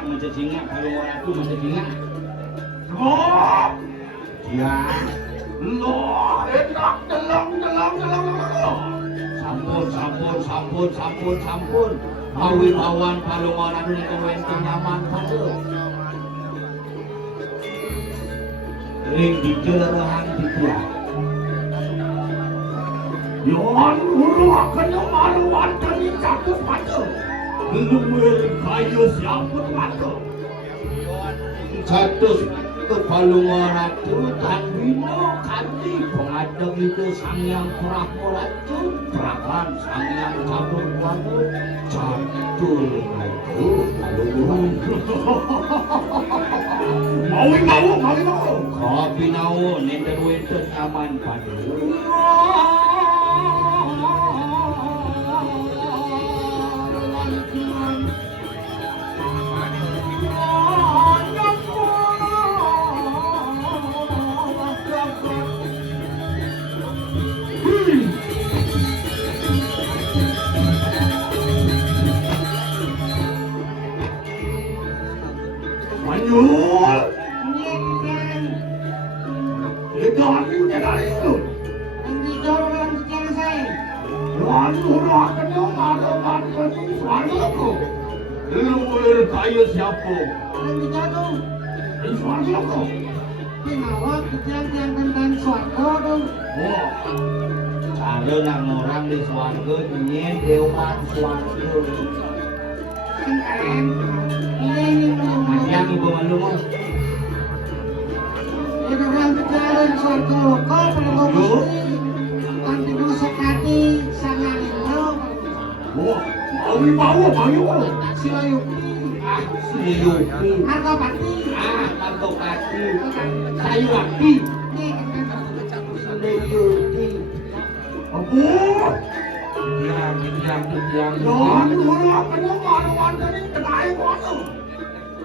Mencecingak kalau orang itu mencecingak. Ya, Lo enak sampun. Mawi bawan kalau orang itu wenten nyaman pada. Ring di jerahan dibuat. Yon hulu akan maluan kami jatuh pada. Lumer kayu siapa pada. Jatuh ke Palungaratu dan Wino Kanti pengadeng itu sang yang Praporatu perakan sang yang kabur kuatu jatuh itu Palungaratu mau kopi nau nender wenten aman padu Manyul. Itu aku dari itu. Yon hulu akan maluan kami suaraku. Lumer kayu siapa. Suaraku. Cara nang orang di swarga nyen dewan swarga. Yang ibu malu mau. Mau Siyupi. Hargapati. Hargapati. Sayuapi. Siyupi. Abu. Tiang. Yon hulu akan maluan kami kenai kuatu.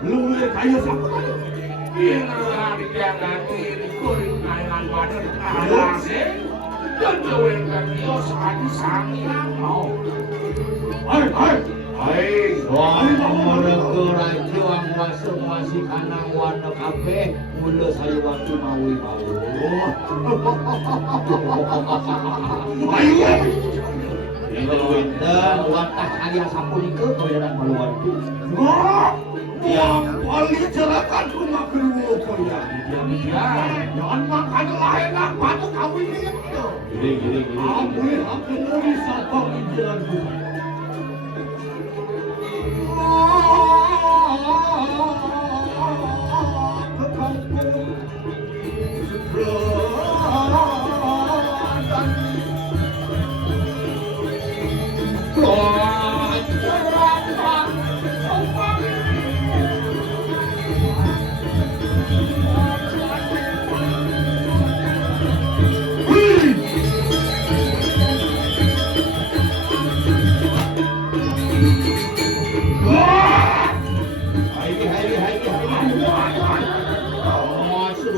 Lumer kayu siapa pada. Hai. Mereka raja ang wasi kanang warna kafe mula saya waktu mawi mau. Kalau wenten watah saya sampun ikut kebenaran maluan itu. Yang paling jerakan rumah kedua punya. Jangan makan enak patut kamu ini. Gini. Aku mau disapa jalan bukan.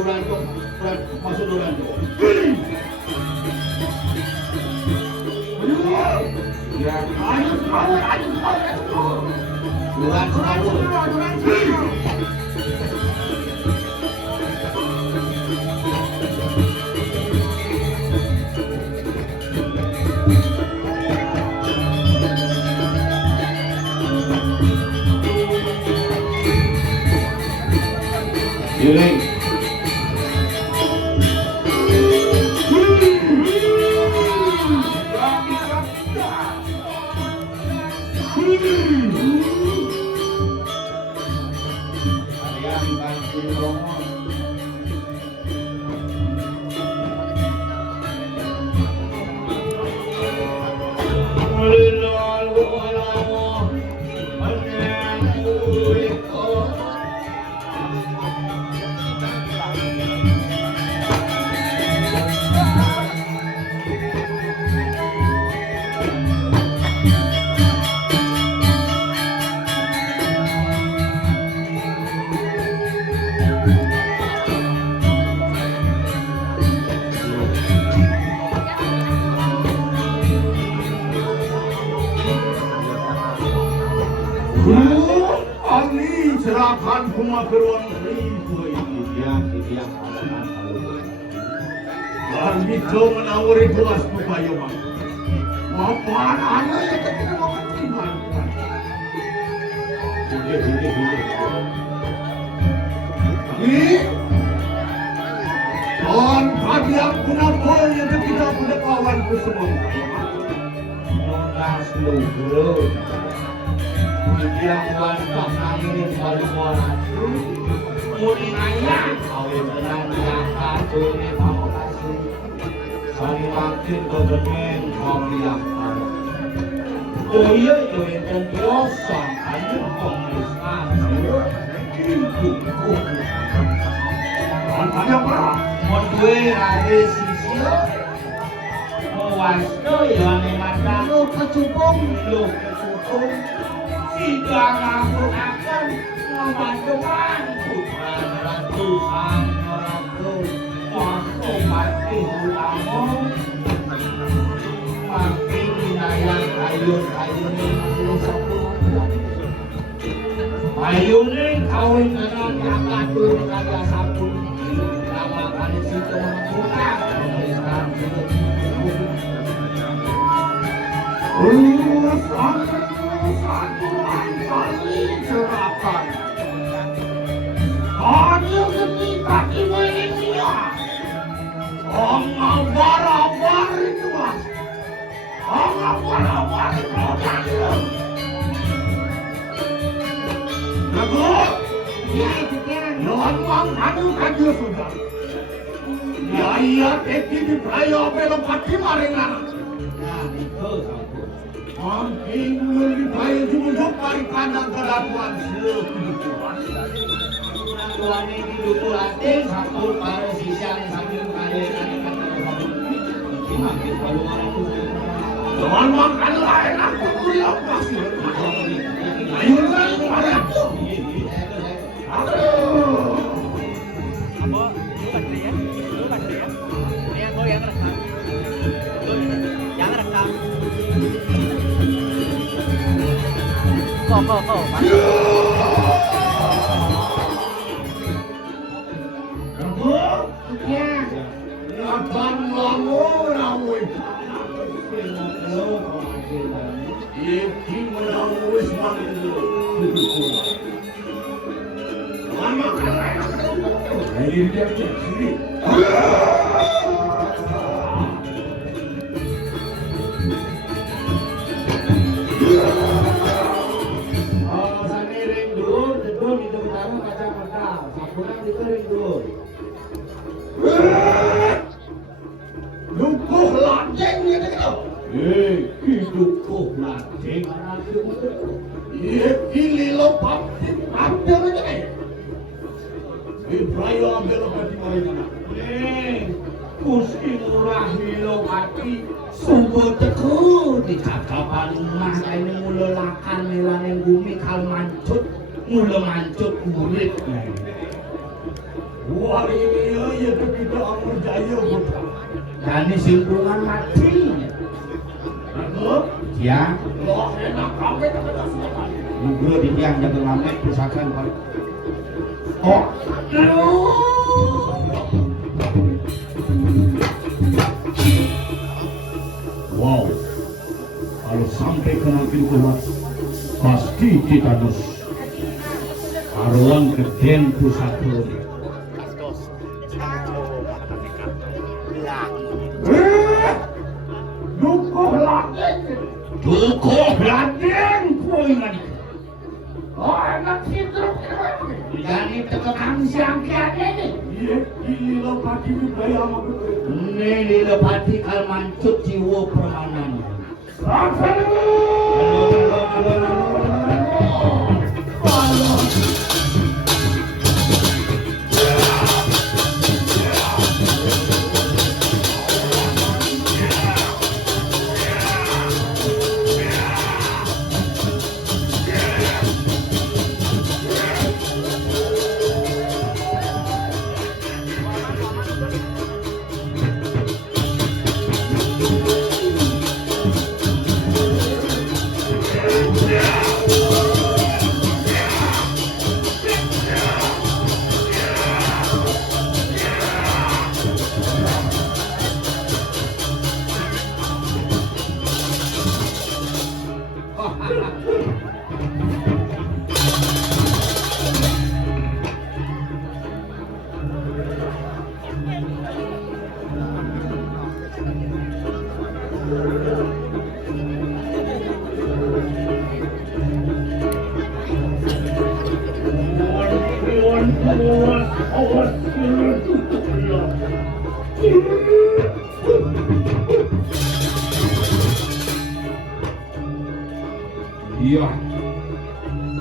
Duranto, masuk Duranto. Ya, ayo, Duranto. Giling. Ali serahkan bunga beruang ribu ini dia dan itu menawari gelas bukayo mak maafkan anak yang tidak mau terima ini dan kalian guna pol yang tidak punya kawanku semua nona seluruh yang wantah nangin balik waratu muni nanya kawin tenang diangkat tuni mau kasih sari makin kebenin kamilakan oh iya itu yang biasa aja pengeliskan hidupku antanya perang mau gue ada sisio mau wasto ya memang lu kecupung tidak ngaku akan membantukan putra ratusan ratu waktu mati utama mati dinayang ayun ini satu ayun kawin dengan kakatur kaya satu nama kali situ menentukan pemerintahan kali serahkan hanya ketika imannya bara-bara itu bara-bara itu lagu yang adu sudah ya iya teki di prayo belum pati marengan nah itu Mungkin lebih jumlah dari kandang kedatuan seluruh kehidupan. Tuan ini duduk latih satu para sisa yang sambil kandang makin paluan itu. Jangan makan lain aku kuliah pasti. Ayo lah pada aku. Apa? Lu lagi ya? Ini yang goyang rekam. Yang rekam. Kau. Ya. Akan lamun. Iki menawis manggil. Mama kan. Ini dia sini. Lukuh ladeng ya kau. Lukuh ladeng. Ini lo pasti ada aja. Ibrahim ambil pati mana? Kusi murah lo pati. Sumber teku di cakapan rumah ini mula lakan milaning bumi kal mancut mula mancut murid. Wah iya ya kita akan jaya putra. Kani simpungan mati. Aku Ya, loh enak kami tak ada sopan. juga di tiang jaga ngamet pusakan Pak. Oh, wow, kalau sampai kena keluar pasti titanus. Aruan keden pusaka. Dukuh ladeng. Dukuh ladeng kuwi ngani. Oh, enak hidup. Jadi tekan siang kiane nih. Iya, gila pati budaya sama gue. Ini dilepati kal mancut jiwa permanen. Iya,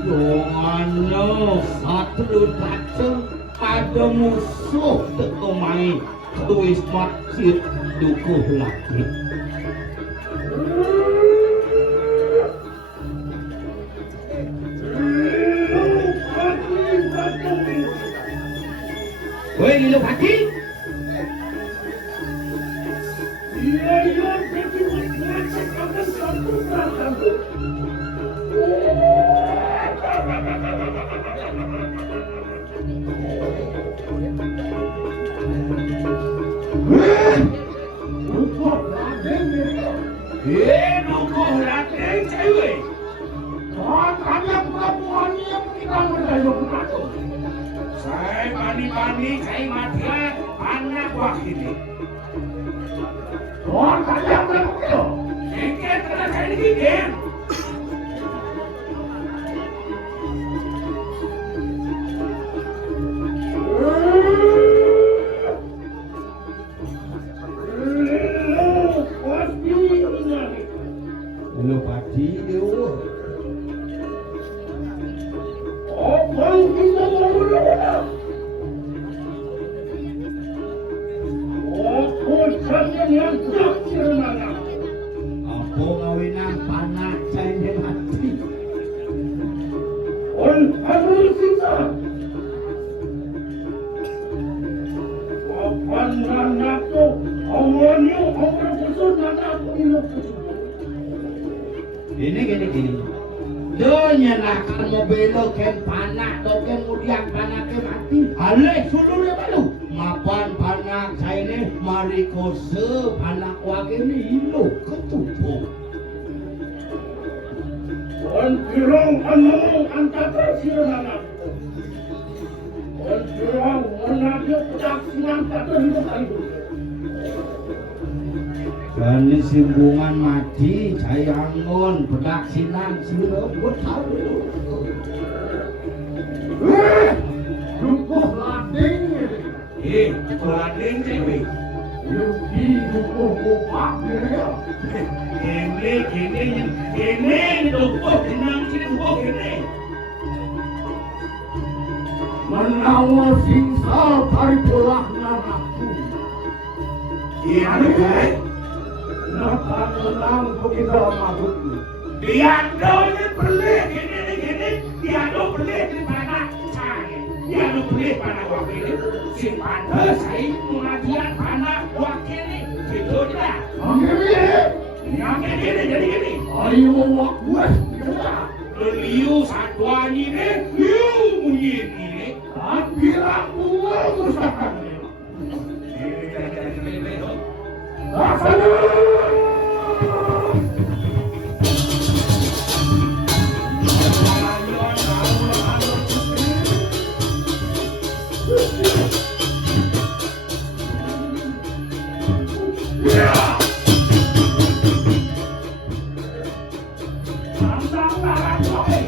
Yohana satu datang ada musuh teko main tuis masjid dukuh lagi. Woi Lilo Pati, dukuh ladeng cewek. Oh, kalian perempuannya yang kita berdaya begitu. Saya bani-bani, saya matian, anak wah ini. Oh, kalian begitu. Engket kena saya digigit. Lilo Pati dewa. Apa ngawinan panak saya mati. Gini. Donya nakal mobil ken panak token kemudian panaknya mati. Alek sulurnya baru. Mapan panak saya ini mari kose panak wage ini hilo ketutup. Kirong anong antara sirana. Kirong menagih pedak silang kata hidup hidup. Kani simbungan mati, saya angon, bedak sinan, sirup, buat tahu. Dukuh ladeng. Dukuh ladeng cewek. Yuki dukuh kupak dia. Ini dukuh jenang dukuh ini. Menawa singsal paripulah namaku. Iya nih. Nakan menang begitu makhluk. Diado ini beli gini, diado beli di mana saya, diado beli pada waktu ini sing pantes aing pengajian anak wakil nih gitu dah. Nyampe gini jadi gini. Ayo wak gue. Liu satwa ini, liu bunyi ini. Bilang gue terus akan. Samsang